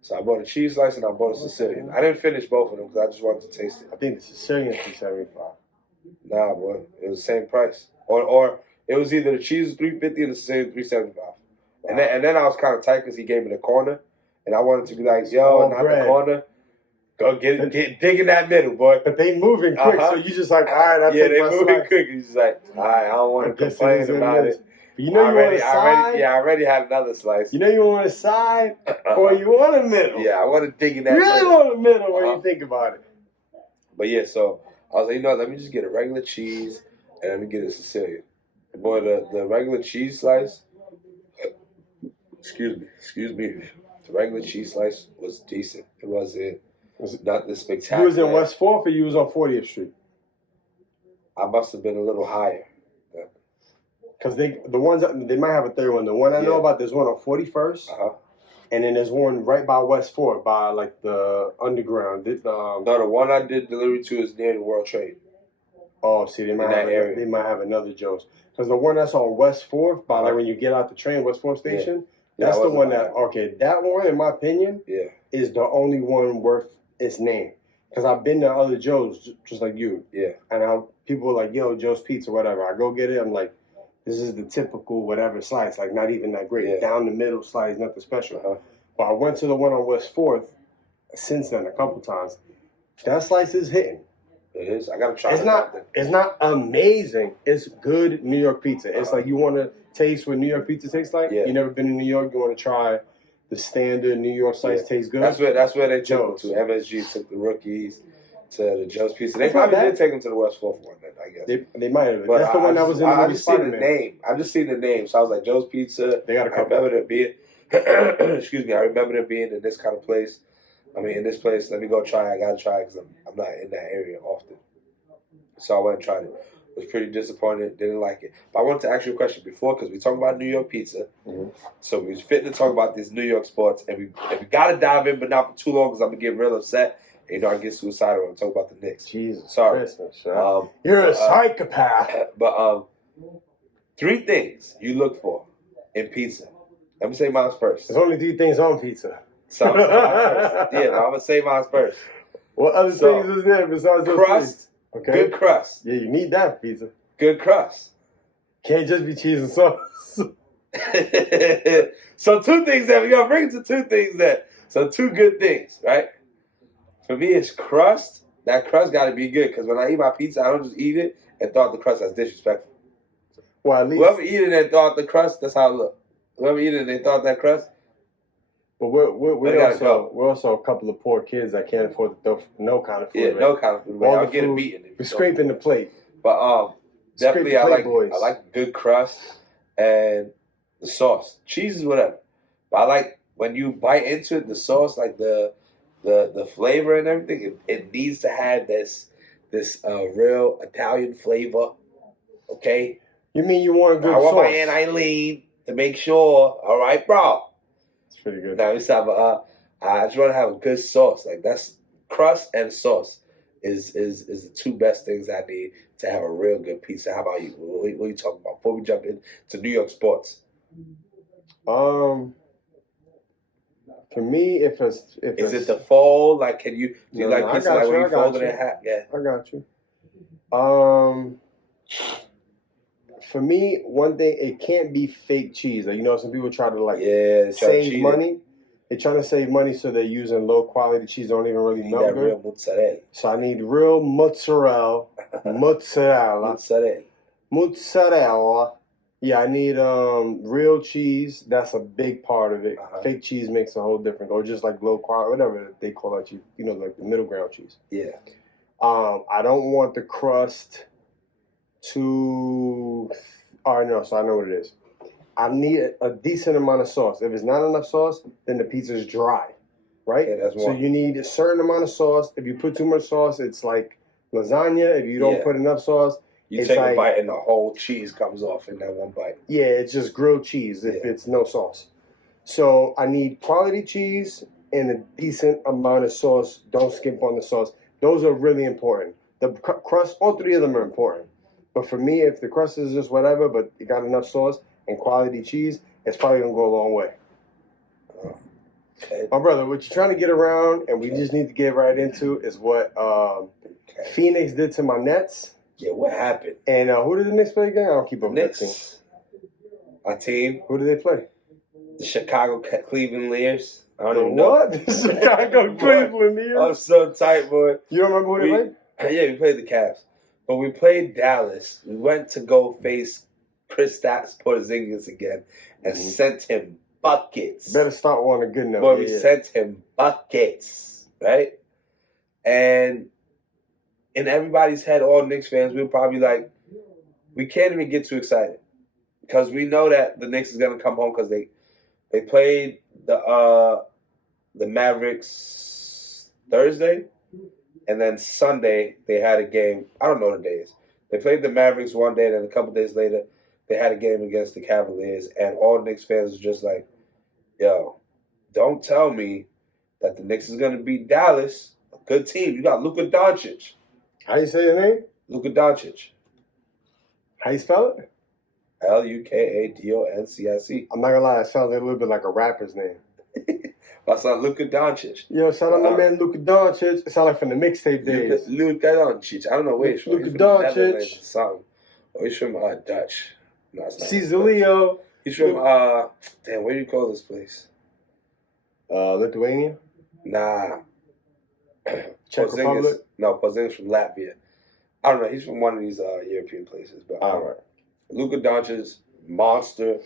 So I bought a cheese slice and I bought a Sicilian. I didn't finish both of them because I just wanted to taste it. I think the Sicilian is $3.75. Nah, boy. It was the same price. Or it was either the cheese was $3.50 and the Sicilian $3.75. And then I was kind of tight because he gave me the corner. And I wanted to be like, yo, not the corner. Go dig in that middle, boy. But they moving quick, so you just like, all right, I take my they moving slice. quick. You just like, all right, I don't want to complain about it. But you know you want a side? I already had another slice. You know you want a side or you want a middle? Yeah, I want to dig in that middle. You really want a middle when you think about it. But yeah, so I was like, you know, let me just get a regular cheese and let me get a Sicilian. Boy, the regular cheese slice, excuse me. The regular cheese slice was decent. It wasn't not the spectacular. You was in West 4th or you was on 40th Street? I must have been a little higher. Because they might have a third one. The one I know about, there's one on 41st. And then there's one right by West 4th, by like the underground. No, the one I did delivery to is near the World Trade. Oh, see, they might have another Joe's. Because the one that's on West 4th, by like when you get out the train, West 4th Station, that's the one that one, in my opinion, is the only one worth its name. Because I've been to other Joe's, just like you. Yeah. And people are like, yo, Joe's Pizza, whatever. I go get it, I'm like, this is the typical whatever slice, like not even that great. Down the middle slice, nothing special. But I went to the one on West 4th since then a couple times. That slice is hitting. It is. I gotta try It's not amazing. It's good New York pizza. It's like you want to taste what New York pizza tastes like. You never been in New York, you want to try the standard New York slice. Tastes good. That's where they took them to. MSG took the rookies to the Joe's Pizza. They probably did take them to the West 4th one then, I guess. They might have. But that's the one that was in the movie Spider-Man. I just seen the name. So I was like, Joe's Pizza. They got a couple. I remember it being excuse me, I remember it being in this kind of place. I mean, in this place, let me go try it. I gotta try it because I'm not in that area often. So I went and tried it. Was pretty disappointed. Didn't like it. But I wanted to ask you a question before because we talking about New York pizza. So we was fitting to talk about this New York sports, and we gotta dive in, but not for too long because I'm gonna get real upset. And, you know, I get suicidal when I talk about the Knicks. Jesus, sorry. Christmas, you're a psychopath. But 3 things you look for in pizza. Let me say mine first. There's only 3 things on pizza. So I'm gonna say mine first. What other things is there besides those crust? Okay. Good crust. Yeah, you need that for pizza. Good crust. Can't just be cheese and sauce. So 2 things that we gotta bring it to 2 things that. So 2 good things, right? For me, it's crust. That crust gotta be good because when I eat my pizza, I don't just eat it and throw out the crust. That's disrespectful. Well, at least whoever eat it and throw out the crust, that's how it look. Whoever eat it and they throw out that crust. But we're also a couple of poor kids that can't afford to throw no kind of food. Yeah, no kind of food. I'll get it beaten. We're scraping the plate. But definitely I like good crust and the sauce. Cheese is whatever. But I like when you bite into it, the sauce, like the flavor and everything, it needs to have this real Italian flavor. Okay? You mean you want a good sauce? I want my Aunt Eileen to make sure, all right, bro. It's pretty good. Now, I just want to have a good sauce. Like, that's crust and sauce is the 2 best things I need to have a real good pizza. How about you? What are you talking about? Before we jump into New York sports. For me, is it the fold? Like, can you like pizza like when you fold it in half? Yeah, I got you. For me, one thing, it can't be fake cheese. Like, you know, some people try to save money. They're trying to save money, so they're using low quality cheese. Don't even really know good. Real mozzarella. So I need real mozzarella. Mozzarella. Yeah, I need real cheese. That's a big part of it. Fake cheese makes a whole difference. Or just like low quality, whatever they call that cheese. You know, like the middle ground cheese. Yeah. I don't want the crust too. So I know what it is. I need a decent amount of sauce. If it's not enough sauce, then the pizza's dry, right? Yeah, that's so one. you need a certain amount of sauce. If you put too much sauce, it's like lasagna. If you don't put enough sauce, you it's take like, a bite and the whole cheese comes off in that one bite. Yeah, it's just grilled cheese if it's no sauce. So I need quality cheese and a decent amount of sauce. Don't skimp on the sauce. Those are really important. The crust, all three of them are important. But for me, if the crust is just whatever, but you got enough sauce and quality cheese, it's probably gonna go a long way. Okay. My brother, what you're trying to get around, and we just need to get right into, is what Phoenix did to my Nets. Yeah, what happened? And who did the Knicks play again? I don't keep up with that team. Our team. Who did they play? The Chicago Cleveland Lears. I don't even know. What? The Chicago Cleveland Lears? I'm so tight, boy. You don't remember who they played? Yeah, we played the Cavs. But we played Dallas. We went to go face Kristaps Porzingis again and sent him buckets. Better start on a good note. Boy, we sent him buckets, right? And in everybody's head, all Knicks fans, we were probably like, we can't even get too excited. Because we know that the Knicks is going to come home because they played the Mavericks Thursday. And then Sunday, they had a game. I don't know the days. They played the Mavericks one day, and then a couple days later, they had a game against the Cavaliers. And all Knicks fans are just like, yo, don't tell me that the Knicks is going to beat Dallas, a good team. You got Luka Doncic. How you say your name? Luka Doncic. How you spell it? LukaDoncic. I'm not going to lie, it sounds a little bit like a rapper's name. That's not Luka Doncic. Yo, shout out my man Luka Doncic. It sounds like from the mixtape days. Luka Doncic. I don't know where he's from. Luka Doncic. Oh, he's from Dutch. No, it's not. Cesareo. He's from, damn, what do you call this place? Lithuania? Nah. Czech Republic? No, Porzingis from Latvia. I don't know. He's from one of these European places. But all right. Luka Doncic, monster.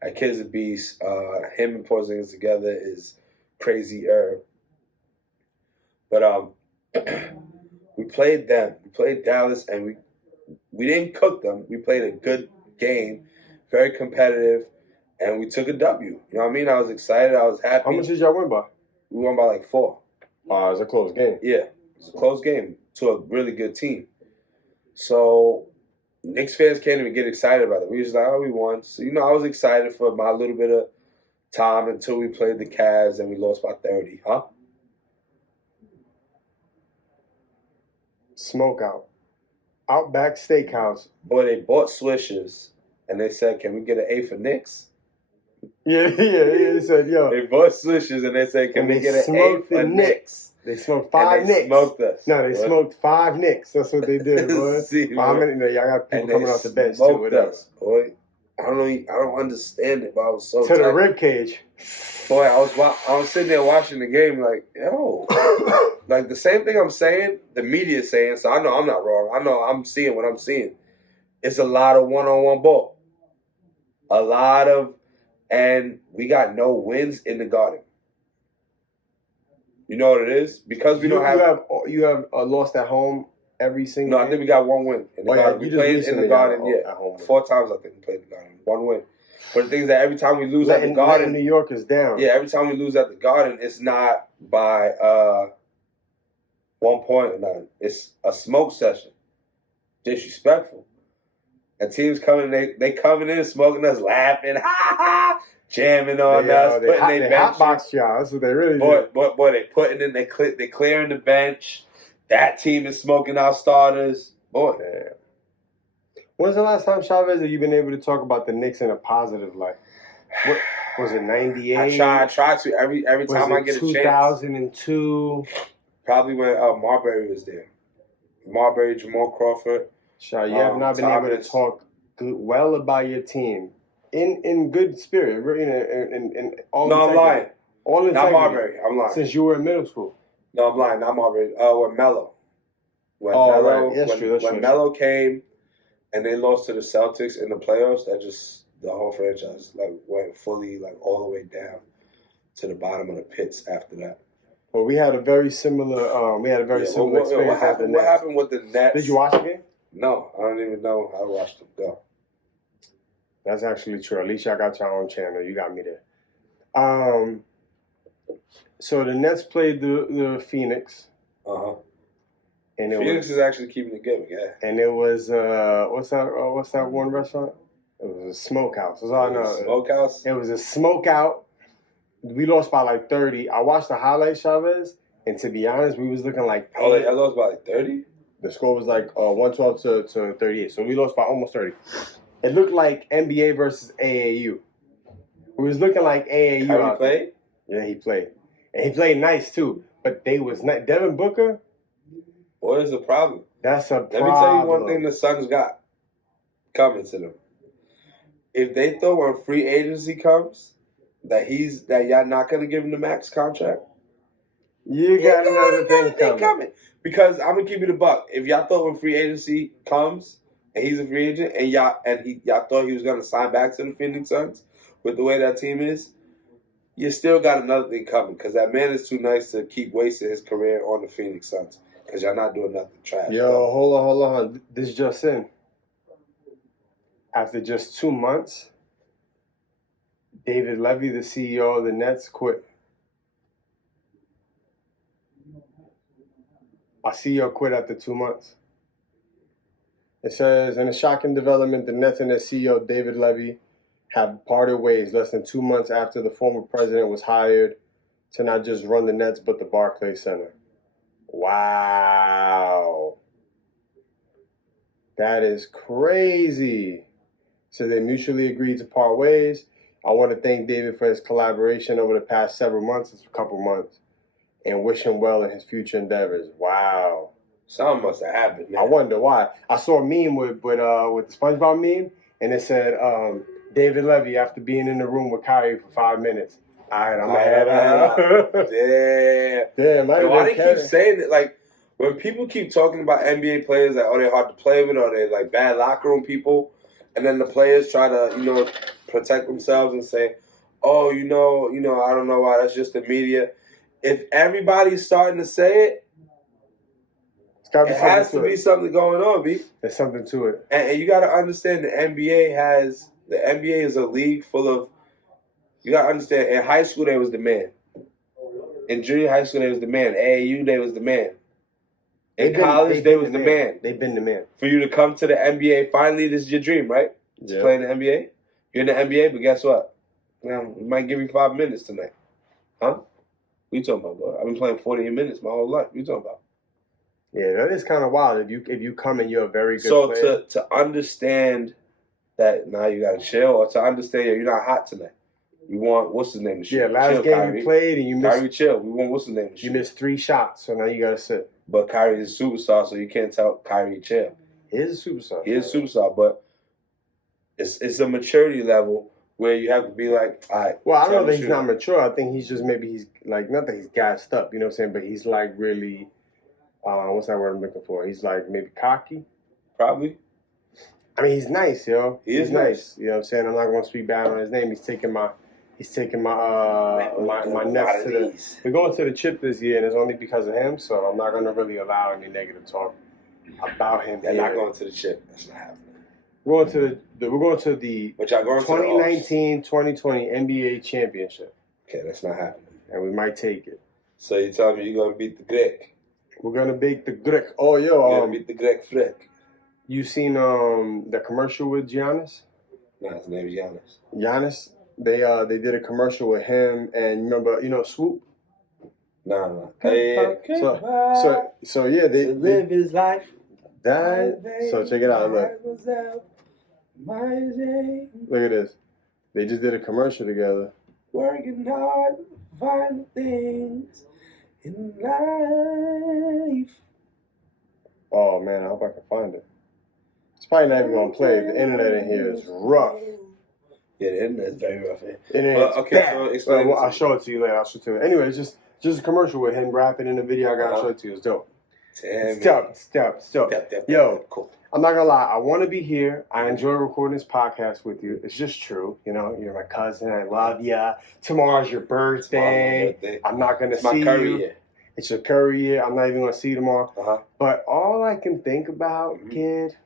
That kid's a beast. Him and Porzingis together is crazy. But we played them. We played Dallas, and we didn't cook them. We played a good game, very competitive, and we took a W. You know what I mean? I was excited. I was happy. How much did y'all win by? We won by like 4. It was a close game. Yeah, it was a close game to a really good team. So Knicks fans can't even get excited about it. We just like, oh, we won. So, you know, I was excited for my little bit of time until we played the Cavs and we lost by 30. Huh? Smoke out. Outback Steakhouse. Boy, they bought swishers and they said, can we get an A for Knicks? Yeah. They said, yo. They bought swishers and they said, can we get an A for Knicks? They smoked 5 and they Knicks. Smoked us. No, they smoked 5 Knicks. That's what they did, boy. See, how many? Y'all got people coming off the bench too. Whatever. Us, boy. I don't understand it, but I was so to the rib cage. Boy, I was sitting there watching the game like, yo, like the same thing I'm saying, the media is saying. So I know I'm not wrong. I know I'm seeing what I'm seeing. It's a lot of one-on-one ball, and we got no wins in the Garden. You know what it is? Because we don't have. You have lost at home every single. No, I think we got 1 win in the Garden. We played in the Garden, at home. 4 times I think we played in the Garden. 1 win. But the thing is that every time we lose at the Garden, New York is down. Yeah, every time we lose at the Garden, it's not by 1 point or nothing. It's a smoke session. Disrespectful. And teams coming, they coming in, smoking us, laughing, ha ha, jamming on us, putting their bench. Hotbox y'all. That's what they really do. Boy, they putting in, they clearing the bench. That team is smoking our starters. Boy. Damn. When's the last time, Chavez, that you've been able to talk about the Knicks in a positive light? What was it, 98? I try to every time I get a chance. 2002. Probably when Marbury was there. Marbury, Jamal Crawford. Shaw, you have not been able to talk well about your team in good spirit. In all. No, I'm lying. All not Marbury. I'm lying. Since you were in middle school. No, I'm lying. Not Marbury. When Melo. Right. That's true. When Melo came and they lost to the Celtics in the playoffs, that just the whole franchise went fully all the way down to the bottom of the pits after that. Well, we had a very similar similar experience. What happened with the Nets? Did you watch the game? No, I don't even know how I watched them go. That's actually true. At least y'all got your own channel. You got me there. So the Nets played the Phoenix. And Phoenix is actually keeping it good, yeah. And it was what's that one restaurant? It was a smokehouse. That's all I know. Smokehouse? It was a smokeout. We lost by like 30. I watched the highlights, Chavez, and to be honest, we was looking like. Oh, I lost by like 30? The score was like 112 to 38. So we lost by almost 30. It looked like NBA versus AAU. It was looking like AAU. Kyrie played? Yeah, he played. And he played nice too. But they was not. Devin Booker. What is the problem? That's a problem. Let me tell you one thing the Suns got coming to them. If they thought when free agency comes that y'all not gonna give him the max contract, you got another thing coming. Because I'm gonna keep you the buck. If y'all thought when free agency comes and he's a free agent and y'all thought he was gonna sign back to the Phoenix Suns with the way that team is, you still got another thing coming because that man is too nice to keep wasting his career on the Phoenix Suns because y'all not doing nothing trash. Yo, hold on. This just in. After just 2 months, David Levy, the CEO of the Nets, quit. Our CEO quit after 2 months. It says, in a shocking development, the Nets and their CEO, David Levy, have parted ways less than 2 months after the former president was hired to not just run the Nets, but the Barclays Center. Wow. That is crazy. So they mutually agreed to part ways. I want to thank David for his collaboration over the past several months. It's a couple months. And wish him well in his future endeavors. Wow. Something must have happened. Man. I wonder why. I saw a meme with the SpongeBob meme, and it said, David Levy after being in the room with Kyrie for 5 minutes. All right, I'm ahead out. Damn. Why they keep saying it? Like, when people keep talking about NBA players, like, oh, they're hard to play with, or they're like bad locker room people, and then the players try to, protect themselves and say, oh, I don't know why, that's just the media. If everybody's starting to say it, it has to be something going on, B. There's something to it. And you got to understand the NBA is a league full of, you got to understand, in high school, there was the man. In junior high school, there was the man. AAU, there was the man. In college, there was the man. They've been the man. For you to come to the NBA, finally, this is your dream, right? Yeah. Playing the NBA. You're in the NBA, but guess what? Now, we might give you 5 minutes tonight. Huh? What you talking about, bro? I've been playing 48 minutes my whole life. What you talking about? Yeah, that is kind of wild. If you come and you're a very good player. So to understand that now you got to chill, or to understand you're not hot tonight. We want, what's his name? Yeah, last game Kyrie. You played and you missed. Kyrie, chill. We want, what's his name? You missed 3 shots, so now you got to sit. But Kyrie is a superstar, so you can't tell Kyrie chill. He is a superstar. He is a superstar, but it's a maturity level where you have to be like, all right. Well, I don't know that he's not mature. I think he's just he's like, not that he's gassed up, you know what I'm saying? But he's like really, what's that word I'm looking for? He's like maybe cocky. Probably. I mean, he's nice, yo. He's nice. You know what I'm saying? I'm not going to speak bad on his name. He's taking my nets to the. We're going to the chip this year, and it's only because of him. So I'm not going to really allow any negative talk about him. They're not going to the chip. That's not happening. We're going to the but y'all going 2019-2020 NBA championship. Okay, that's not happening. And we might take it. So you telling me you're going to beat the Grek? We're going to beat the Grek. Oh, yo. You're going to beat the Grek Frick. You seen the commercial with Giannis? No, his name is Giannis. Giannis? They did a commercial with him, and remember, Swoop? No. Hey, so yeah, they live his life. So check it out. Look at this. They just did a commercial together. Working hard, find things in life. Oh man, I hope I can find it. It's probably not even gonna play. The internet in here is rough. Yeah, the internet is very rough here. Okay, so explain. I'll show it to you later. I'll show it to you. Anyway, it's just a commercial with him rapping in the video. I gotta show it to you. It's dope. It's dope. Yo, cool. I'm not gonna lie. I want to be here. I enjoy recording this podcast with you. It's just true. You're my cousin. I love ya. Tomorrow's your birthday. I'm not gonna see you. Year. It's your curry year. I'm not even gonna see you tomorrow. But all I can think about, kid,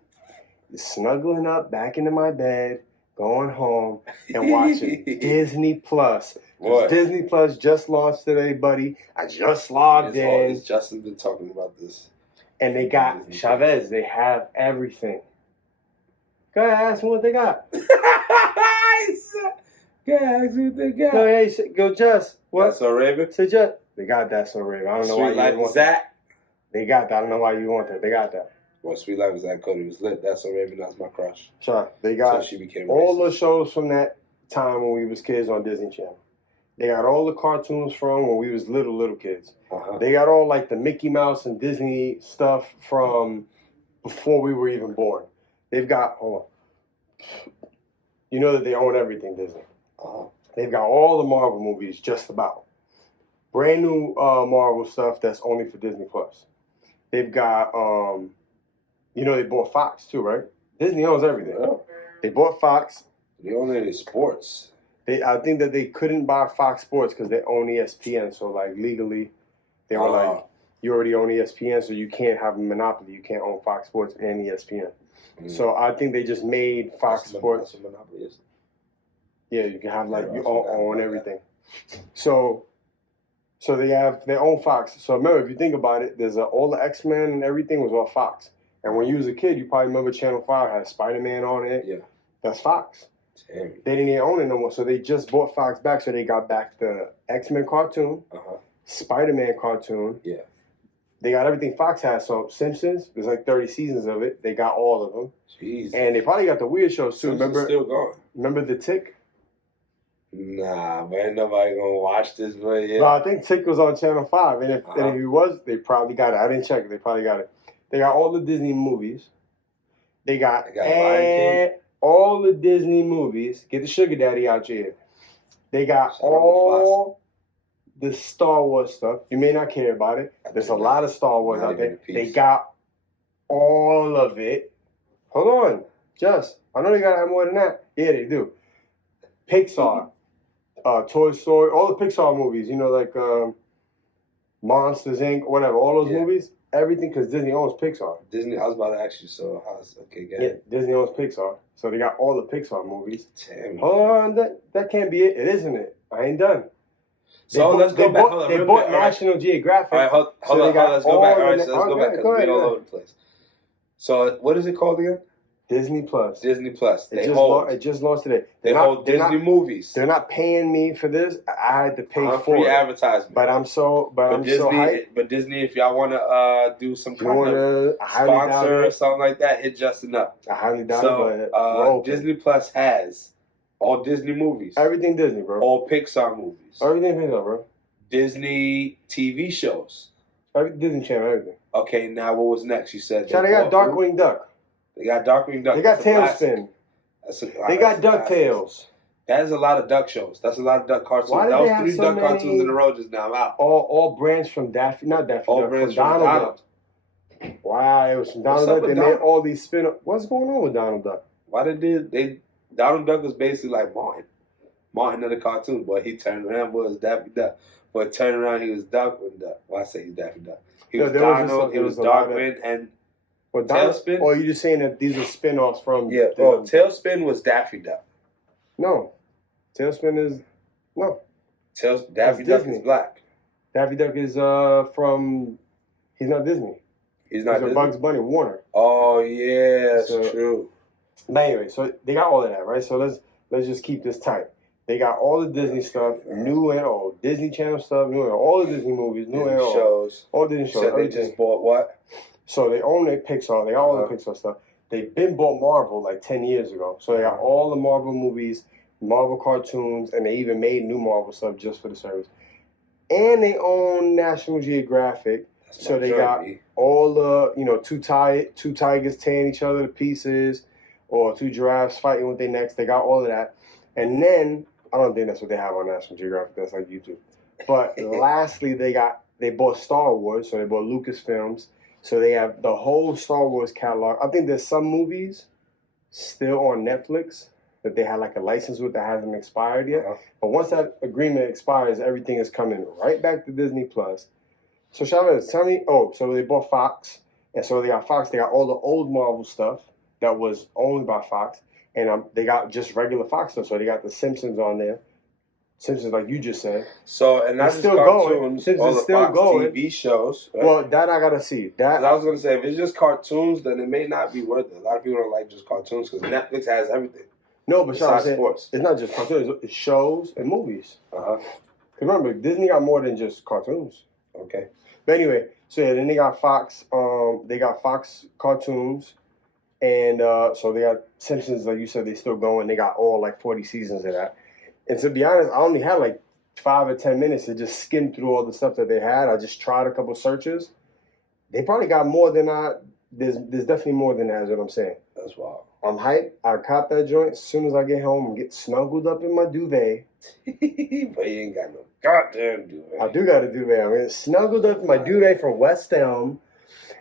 is snuggling up back into my bed, going home and watching Disney Plus. What? Disney Plus just launched today, buddy. I just logged in. It's Justin been talking about this. And they got Disney Shavez. They have everything. Go ahead, ask them what they got. Yeah, ask me what they got. Go ahead, go Just. What? That's so Raven. Say Just. They got that so Raven. I don't know Sweet why Life you is want that. that. They got that. I don't know why you want that. They got that. Well, Sweet Life is that Cody was lit. That's so Raven. That's my crush. Sure. They got So she became all racist. the shows from that time when we was kids on Disney Channel. They got all the cartoons from when we was little kids. Uh-huh. They got all like the Mickey Mouse and Disney stuff from before we were even born. They've got, hold on. You know that they own everything, Disney. Uh-huh. They've got all the Marvel movies just about. Brand new Marvel stuff that's only for Disney Plus. They've got, you know, they bought Fox too, right? Disney owns everything. Yeah. They bought Fox. They own any sports. I think that they couldn't buy Fox Sports because they own ESPN. So, like, legally, they were like, you already own ESPN, so you can't have a monopoly. You can't own Fox Sports and ESPN. Mm. So, I think they just made Fox Sports. That's what monopoly is. Yeah, you can have, like, Yeah, you I forgot own about everything. So they have their own Fox. So, remember, if you think about it, there's all the X-Men and everything was all Fox. And when you was a kid, you probably remember Channel 5 had Spider-Man on it. Yeah. That's Fox. Damn. They didn't even own it no more, so they just bought Fox back, so they got back the X-Men cartoon, Uh-huh. Spider-Man cartoon. Yeah. They got everything Fox has, so Simpsons, there's like 30 seasons of it. They got all of them. Jeez. And they probably got the weird shows too. Simpsons still going. Remember The Tick? Nah, but ain't nobody gonna watch this, but yeah. No, I think Tick was on Channel 5, and if he was, they probably got it. I didn't check it. They probably got it. They got all the Disney movies. They got Lion King. all the Disney movies. Get the sugar daddy out here. They got Shout out all the Star Wars stuff. You may not care about it. There's a lot of Star Wars Not out there. even a piece. They got all of it. Hold on. I know they got to have more than that. Yeah, they do. Pixar, Toy Story, all the Pixar movies, you know, like Monsters, Inc., whatever, all those movies, everything, because Disney owns Pixar. Disney, I was about to ask you, so how's, okay, get it. Disney owns Pixar. So they got all the Pixar movies. Damn. Hold on, that can't be it. It isn't it. I ain't done. So let's go back. Hold on, they real bought quick. All right. National Geographic. All right, hold on, let's go back. All right, so let's go back because we're all over the place. So what is it called again? Disney Plus. Disney Plus. It just launched today. They hold Disney movies. They're not paying me for this. I had to pay for free it. advertisement. But I'm so hyped. But Disney, if y'all want to do some kind of sponsor or something like that, hit Justin up. I highly doubt it. So Disney Plus has all Disney movies. Everything Disney, bro. All Pixar movies. Everything Pixar, bro. Disney TV shows. Disney Channel, everything. Okay, now what was next? You said they got Darkwing Duck. They got Darkwing Duck. They got Tailspin. They got DuckTales. That is a lot of duck shows. That's a lot of duck cartoons. That was 3 duck cartoons in a row just now. I'm out. All brands from Daffy, not Daffy all Duck, brands from from Donald Duck. Wow, it was from Donald Duck. They made all these spin-offs. What's going on with Donald Duck? Why they Donald Duck was basically like Martin. Martin of the cartoon, boy. He turned around, was Daffy Duck. But turned around, he was Darkwing Duck. Well, I say he's Daffy Duck. He was Donald, he was Darkwing, and Tailspin. Or are you just saying that these are spin-offs from... Yeah, Tailspin was Daffy Duck. No. Tailspin is... No. Daffy Duck is black. Daffy Duck is from... He's not Disney. He's not Disney? Bugs Bunny, Warner. Oh, yeah, that's true. But anyway, so they got all of that, right? So let's just keep this tight. They got all the Disney stuff, new and old. Disney Channel stuff, new and old. All the Disney movies, new and old. Shows. All Disney shows. So they just bought what? So they own their Pixar. They got all the Pixar stuff. They've been bought Marvel like 10 years ago. So they got all the Marvel movies, Marvel cartoons, and they even made new Marvel stuff just for the service. And they own National Geographic. So they got all the, two tigers tearing each other to pieces, or 2 giraffes fighting with their necks. They got all of that. And then, I don't think that's what they have on National Geographic. That's like YouTube. But lastly, they bought Star Wars. So they bought Lucasfilms. So they have the whole Star Wars catalog. I think there's some movies still on Netflix that they had like a license with that hasn't expired yet. But once that agreement expires, everything is coming right back to Disney Plus. So Shavez, tell me, so they bought Fox. And so they got Fox. They got all the old Marvel stuff that was owned by Fox. and they got just regular Fox stuff. So they got The Simpsons on there. Simpsons, like you just said. So, and that's still cartoons, going. all the Still Fox going. TV shows. Right? Well, that I gotta see. That I was gonna say, if it's just cartoons, then it may not be worth it. A lot of people don't like just cartoons because Netflix has everything. no, but Besides saying, sports. it's not just cartoons. It's shows and movies. Uh-huh. Remember, Disney got more than just cartoons. Okay. But anyway, so yeah, then they got Fox. They got Fox cartoons, and so they got Simpsons. Like you said, they still going. They got all like 40 seasons of that. And to be honest, I only had like 5 or 10 minutes to just skim through all the stuff that they had. I just tried a couple searches. They probably got more than There's definitely more than that. Is what I'm saying. That's wild. I'm hyped. I cop that joint. As soon as I get home, I'm get snuggled up in my duvet. But you ain't got no goddamn duvet. I do got a duvet. I'm mean, snuggled up in my duvet from West Elm,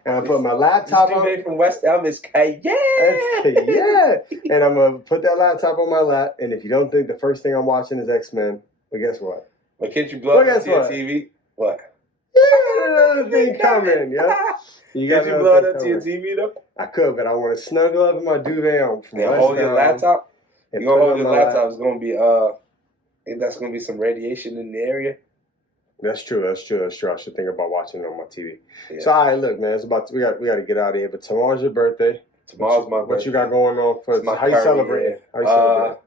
and I put my laptop on. Duvet from West Elm is yeah. And I'm gonna put that laptop on my lap. And if you don't think the first thing I'm watching is X-Men, well, guess what? But can't you blow it up to your what? TV? What? Yeah, another thing coming, yeah. You Can't you blow it up to your TV though? I could, but I want to snuggle up in my duvet on from And West hold your Elm laptop. and You gonna put it hold on your my laptop? lap. It's gonna be think that's gonna be some radiation in the area. That's true. I should think about watching it on my TV. Yeah. So, all right, look, man, we got to get out of here. But tomorrow's your birthday. Tomorrow's my birthday. What you got going on for? It's my How you curry, celebrating? yeah. How you celebrating?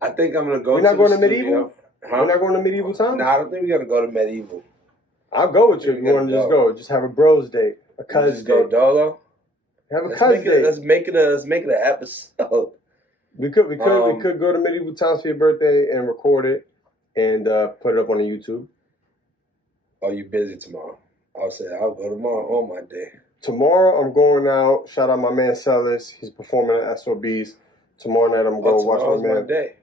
I think I'm gonna go. We're not to going the to medieval. studio. Huh? We're not going to medieval times. Nah, I don't think we're gonna go to medieval. I'll go with you. If you want to just go, just have a bros date, a cuz Just go date. dolo. Have a Let's cuz make it. date. Let's make it an episode. We could go to medieval times for your birthday and record it and put it up on the YouTube. Are you busy tomorrow? I'll say I'll go tomorrow on my day. Tomorrow I'm going out. Shout out my man Sellers. He's performing at SOBs. Tomorrow night I'm going to watch my man. My day.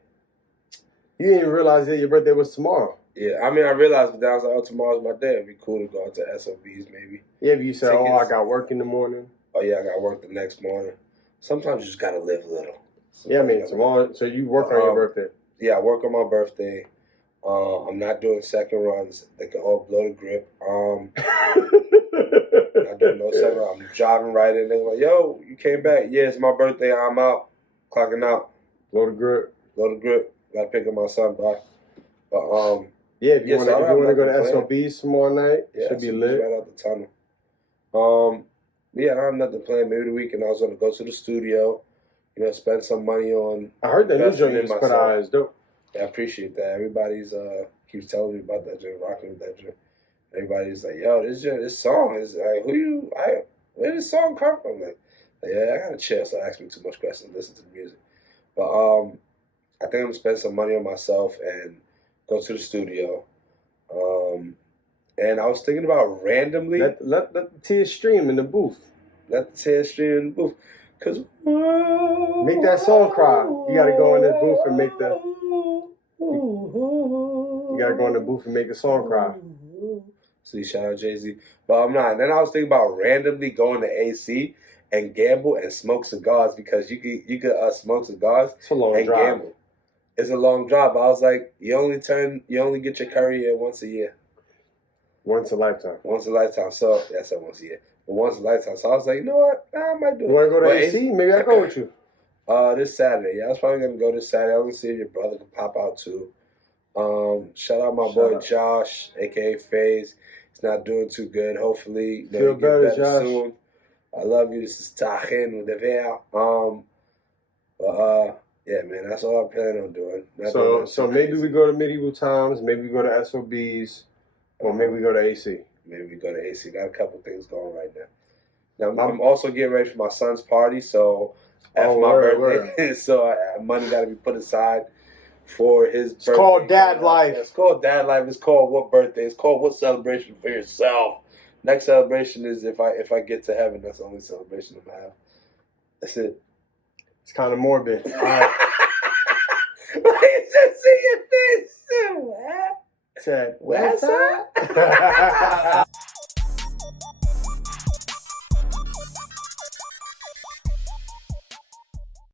You didn't even realize that your birthday was tomorrow. Yeah, I mean I realized, but then I was like, oh, tomorrow's my day. It'd be cool to go out to SOBs maybe. Yeah, but you said, Tickets. I got work in the morning. Oh yeah, I got work the next morning. Sometimes you just gotta live a little. Yeah, I mean tomorrow. So you work on your birthday. Yeah, I work on my birthday. I'm not doing second runs. They can all blow the grip. Not doing no second run. I'm driving right in. They're like, yo, you came back. Yeah, it's my birthday. I'm out. Clocking out. Blow the grip. Blow the grip. Gotta pick up my son. Bye. But yeah, if you want to go to plan. SOBs tomorrow night, yeah, should be lit. Right out the tunnel. Yeah, I don't have nothing planned. Maybe the weekend I was gonna go to the studio. You know, spend some money on. I heard that new investing joint in you just put out is dope. Yeah, I appreciate that. Everybody's keeps telling me about that joint, rocking with that joint. Everybody's like, yo, this song is like, where did this song come from? Like, yeah, I gotta chill. So ask me too much questions, listen to the music. But I think I'm gonna spend some money on myself and go to the studio. And I was thinking about randomly let the tears stream in the booth. Let the tears stream in the booth. Cause make that song cry. You gotta go in this booth and make the. You gotta go in the booth and make the song cry. See, shout out Jay-Z. But I'm not. And then I was thinking about randomly going to AC and gamble and smoke cigars because you could smoke cigars it's a long and drive. gamble. It's a long drive. But I was like, you only get your curry in once a year. Once a lifetime. Once a lifetime. So yeah, I said once a year. But once a lifetime. So I was like, you know what? I might do it. You wanna go to AC? Maybe I'll go with you. This Saturday. Yeah, I was probably gonna go this Saturday. I was gonna see if your brother could pop out too. Shout out my boy Josh, aka FaZe. He's not doing too good. Hopefully, Feel better, Josh. soon. I love you. This is talkin with the veil. Yeah, man, that's all I plan on doing. So maybe we go to medieval times. Maybe we go to SOBs, or maybe we go to AC. Maybe we go to AC. Got a couple things going right now. Now I'm also getting ready for my son's party, so after my birthday, so money got to be put aside for his birthday. It's called dad life. It's called dad life. It's called what birthday? It's called what celebration for yourself. Next celebration is if I get to heaven. That's the only celebration I'm gonna have. That's it. It's kind of morbid. All right. Why you just see your face? Said, What's up?